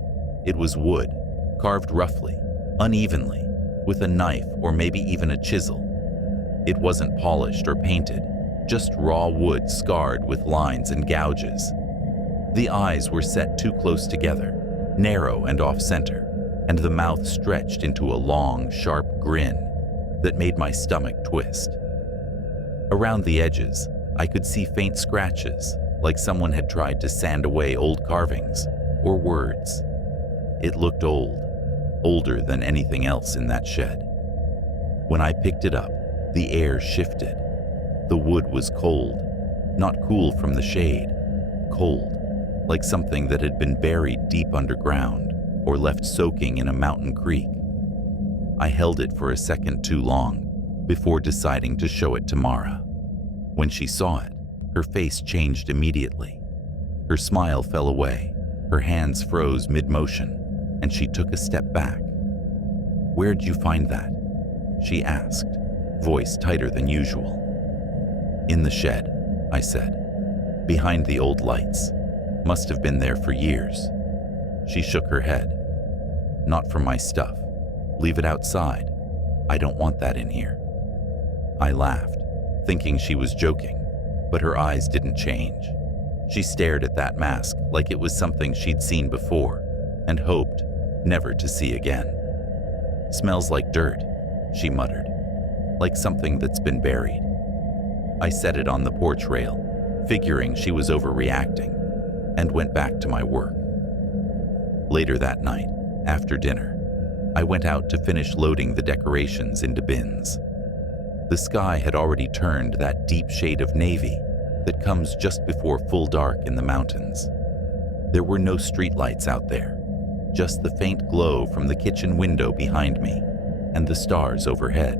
It was wood, carved roughly, unevenly, with a knife or maybe even a chisel. It wasn't polished or painted, just raw wood scarred with lines and gouges. The eyes were set too close together, narrow and off-center, and the mouth stretched into a long, sharp grin that made my stomach twist. Around the edges, I could see faint scratches, like someone had tried to sand away old carvings or words. It looked old, older than anything else in that shed. When I picked it up, the air shifted. The wood was cold, not cool from the shade, cold, like something that had been buried deep underground or left soaking in a mountain creek. I held it for a second too long before deciding to show it to Mara. When she saw it, her face changed immediately. Her smile fell away, her hands froze mid-motion, and she took a step back. "Where'd you find that?" she asked, voice tighter than usual. "In the shed," I said, "behind the old lights. Must have been there for years." She shook her head. "Not from my stuff. Leave it outside. I don't want that in here." I laughed, thinking she was joking, but her eyes didn't change. She stared at that mask like it was something she'd seen before and hoped never to see again. "Smells like dirt," she muttered, "like something that's been buried." I set it on the porch rail, figuring she was overreacting, and went back to my work. Later that night, after dinner, I went out to finish loading the decorations into bins. The sky had already turned that deep shade of navy that comes just before full dark in the mountains. There were no streetlights out there, just the faint glow from the kitchen window behind me and the stars overhead.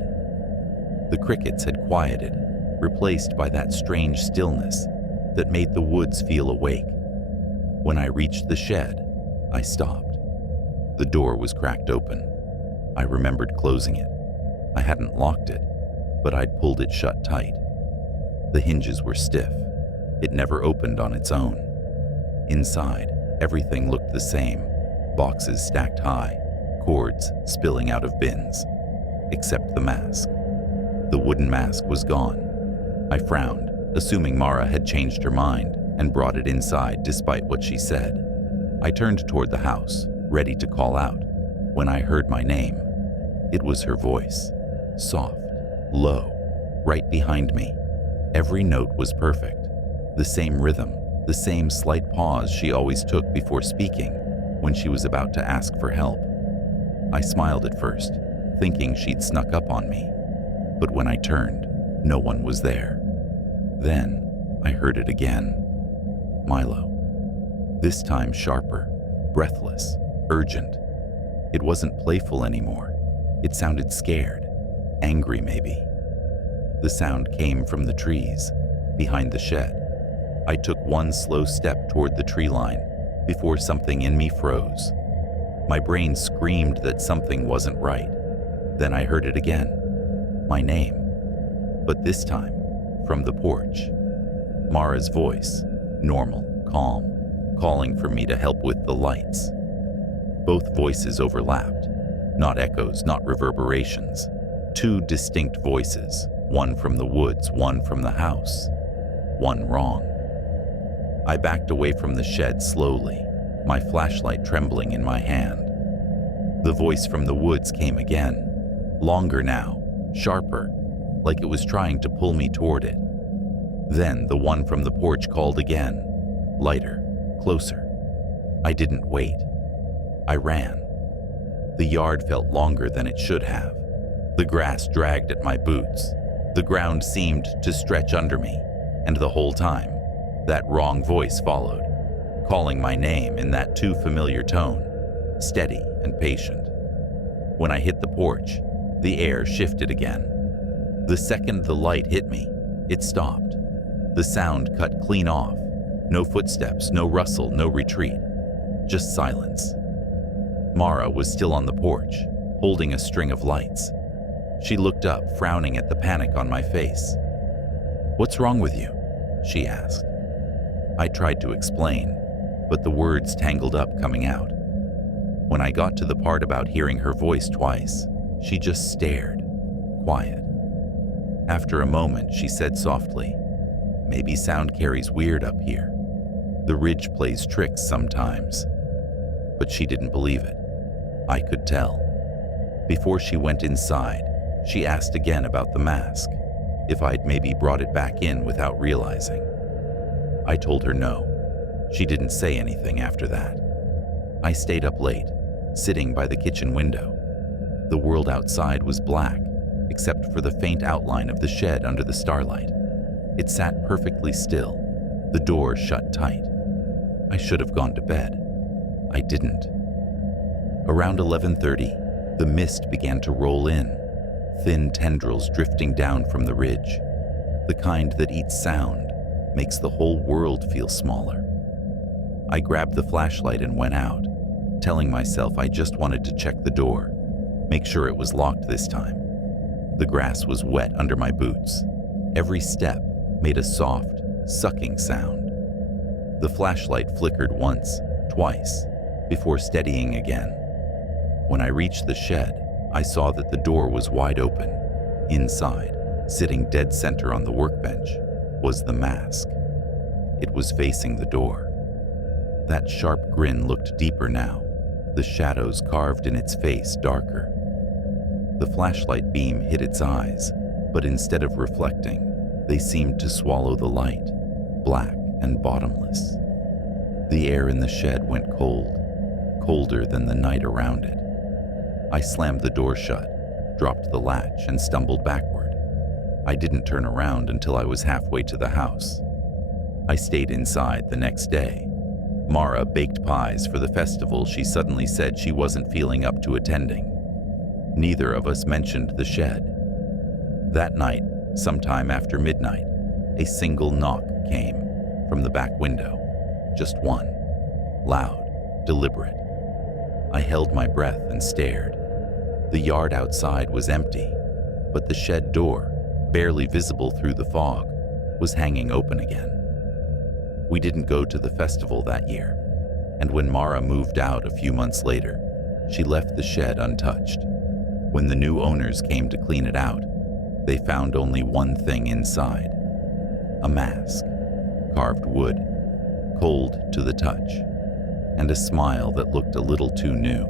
The crickets had quieted, replaced by that strange stillness that made the woods feel awake. When I reached the shed, I stopped. The door was cracked open. I remembered closing it. I hadn't locked it, but I'd pulled it shut tight. The hinges were stiff. It never opened on its own. Inside, everything looked the same. Boxes stacked high, cords spilling out of bins, except the mask. The wooden mask was gone. I frowned, assuming Mara had changed her mind and brought it inside despite what she said. I turned toward the house, ready to call out, when I heard my name. It was her voice, soft, low, right behind me. Every note was perfect. The same rhythm, the same slight pause she always took before speaking when she was about to ask for help. I smiled at first, thinking she'd snuck up on me. But when I turned, no one was there. Then I heard it again. Milo. This time sharper, breathless, urgent. It wasn't playful anymore. It sounded scared, angry maybe. The sound came from the trees, behind the shed. I took one slow step toward the tree line before something in me froze. My brain screamed that something wasn't right. Then I heard it again, my name. But this time, from the porch. Mara's voice, normal, calm, calling for me to help with the lights. Both voices overlapped, not echoes, not reverberations. Two distinct voices, one from the woods, one from the house. One wrong. I backed away from the shed slowly, my flashlight trembling in my hand. The voice from the woods came again, longer now, sharper, like it was trying to pull me toward it. Then the one from the porch called again, lighter, closer. I didn't wait. I ran. The yard felt longer than it should have. The grass dragged at my boots. The ground seemed to stretch under me, and the whole time, that wrong voice followed, calling my name in that too familiar tone, steady and patient. When I hit the porch, the air shifted again. The second the light hit me, it stopped. The sound cut clean off. No footsteps, no rustle, no retreat. Just silence. Mara was still on the porch, holding a string of lights. She looked up, frowning at the panic on my face. "What's wrong with you?" she asked. I tried to explain, but the words tangled up coming out. When I got to the part about hearing her voice twice, she just stared, quiet. After a moment, she said softly, "Maybe sound carries weird up here. The ridge plays tricks sometimes." But she didn't believe it. I could tell. Before she went inside, she asked again about the mask, if I'd maybe brought it back in without realizing. I told her no. She didn't say anything after that. I stayed up late, sitting by the kitchen window. The world outside was black, except for the faint outline of the shed under the starlight. It sat perfectly still, the door shut tight. I should have gone to bed. I didn't. Around 11:30, the mist began to roll in, thin tendrils drifting down from the ridge, the kind that eats sound, makes the whole world feel smaller. I grabbed the flashlight and went out, telling myself I just wanted to check the door, make sure it was locked this time. The grass was wet under my boots. Every step made a soft, sucking sound. The flashlight flickered once, twice, before steadying again. When I reached the shed, I saw that the door was wide open. Inside, sitting dead center on the workbench, was the mask. It was facing the door. That sharp grin looked deeper now, the shadows carved in its face darker. The flashlight beam hit its eyes, but instead of reflecting, they seemed to swallow the light, black and bottomless. The air in the shed went cold, colder than the night around it. I slammed the door shut, dropped the latch, and stumbled backward. I didn't turn around until I was halfway to the house. I stayed inside the next day. Mara baked pies for the festival she suddenly said she wasn't feeling up to attending. Neither of us mentioned the shed. That night, sometime after midnight, a single knock came from the back window. Just one. Loud, deliberate. I held my breath and stared. The yard outside was empty, but the shed door, barely visible through the fog, was hanging open again. We didn't go to the festival that year, and when Mara moved out a few months later, she left the shed untouched. When the new owners came to clean it out, they found only one thing inside: a mask, carved wood, cold to the touch, and a smile that looked a little too new.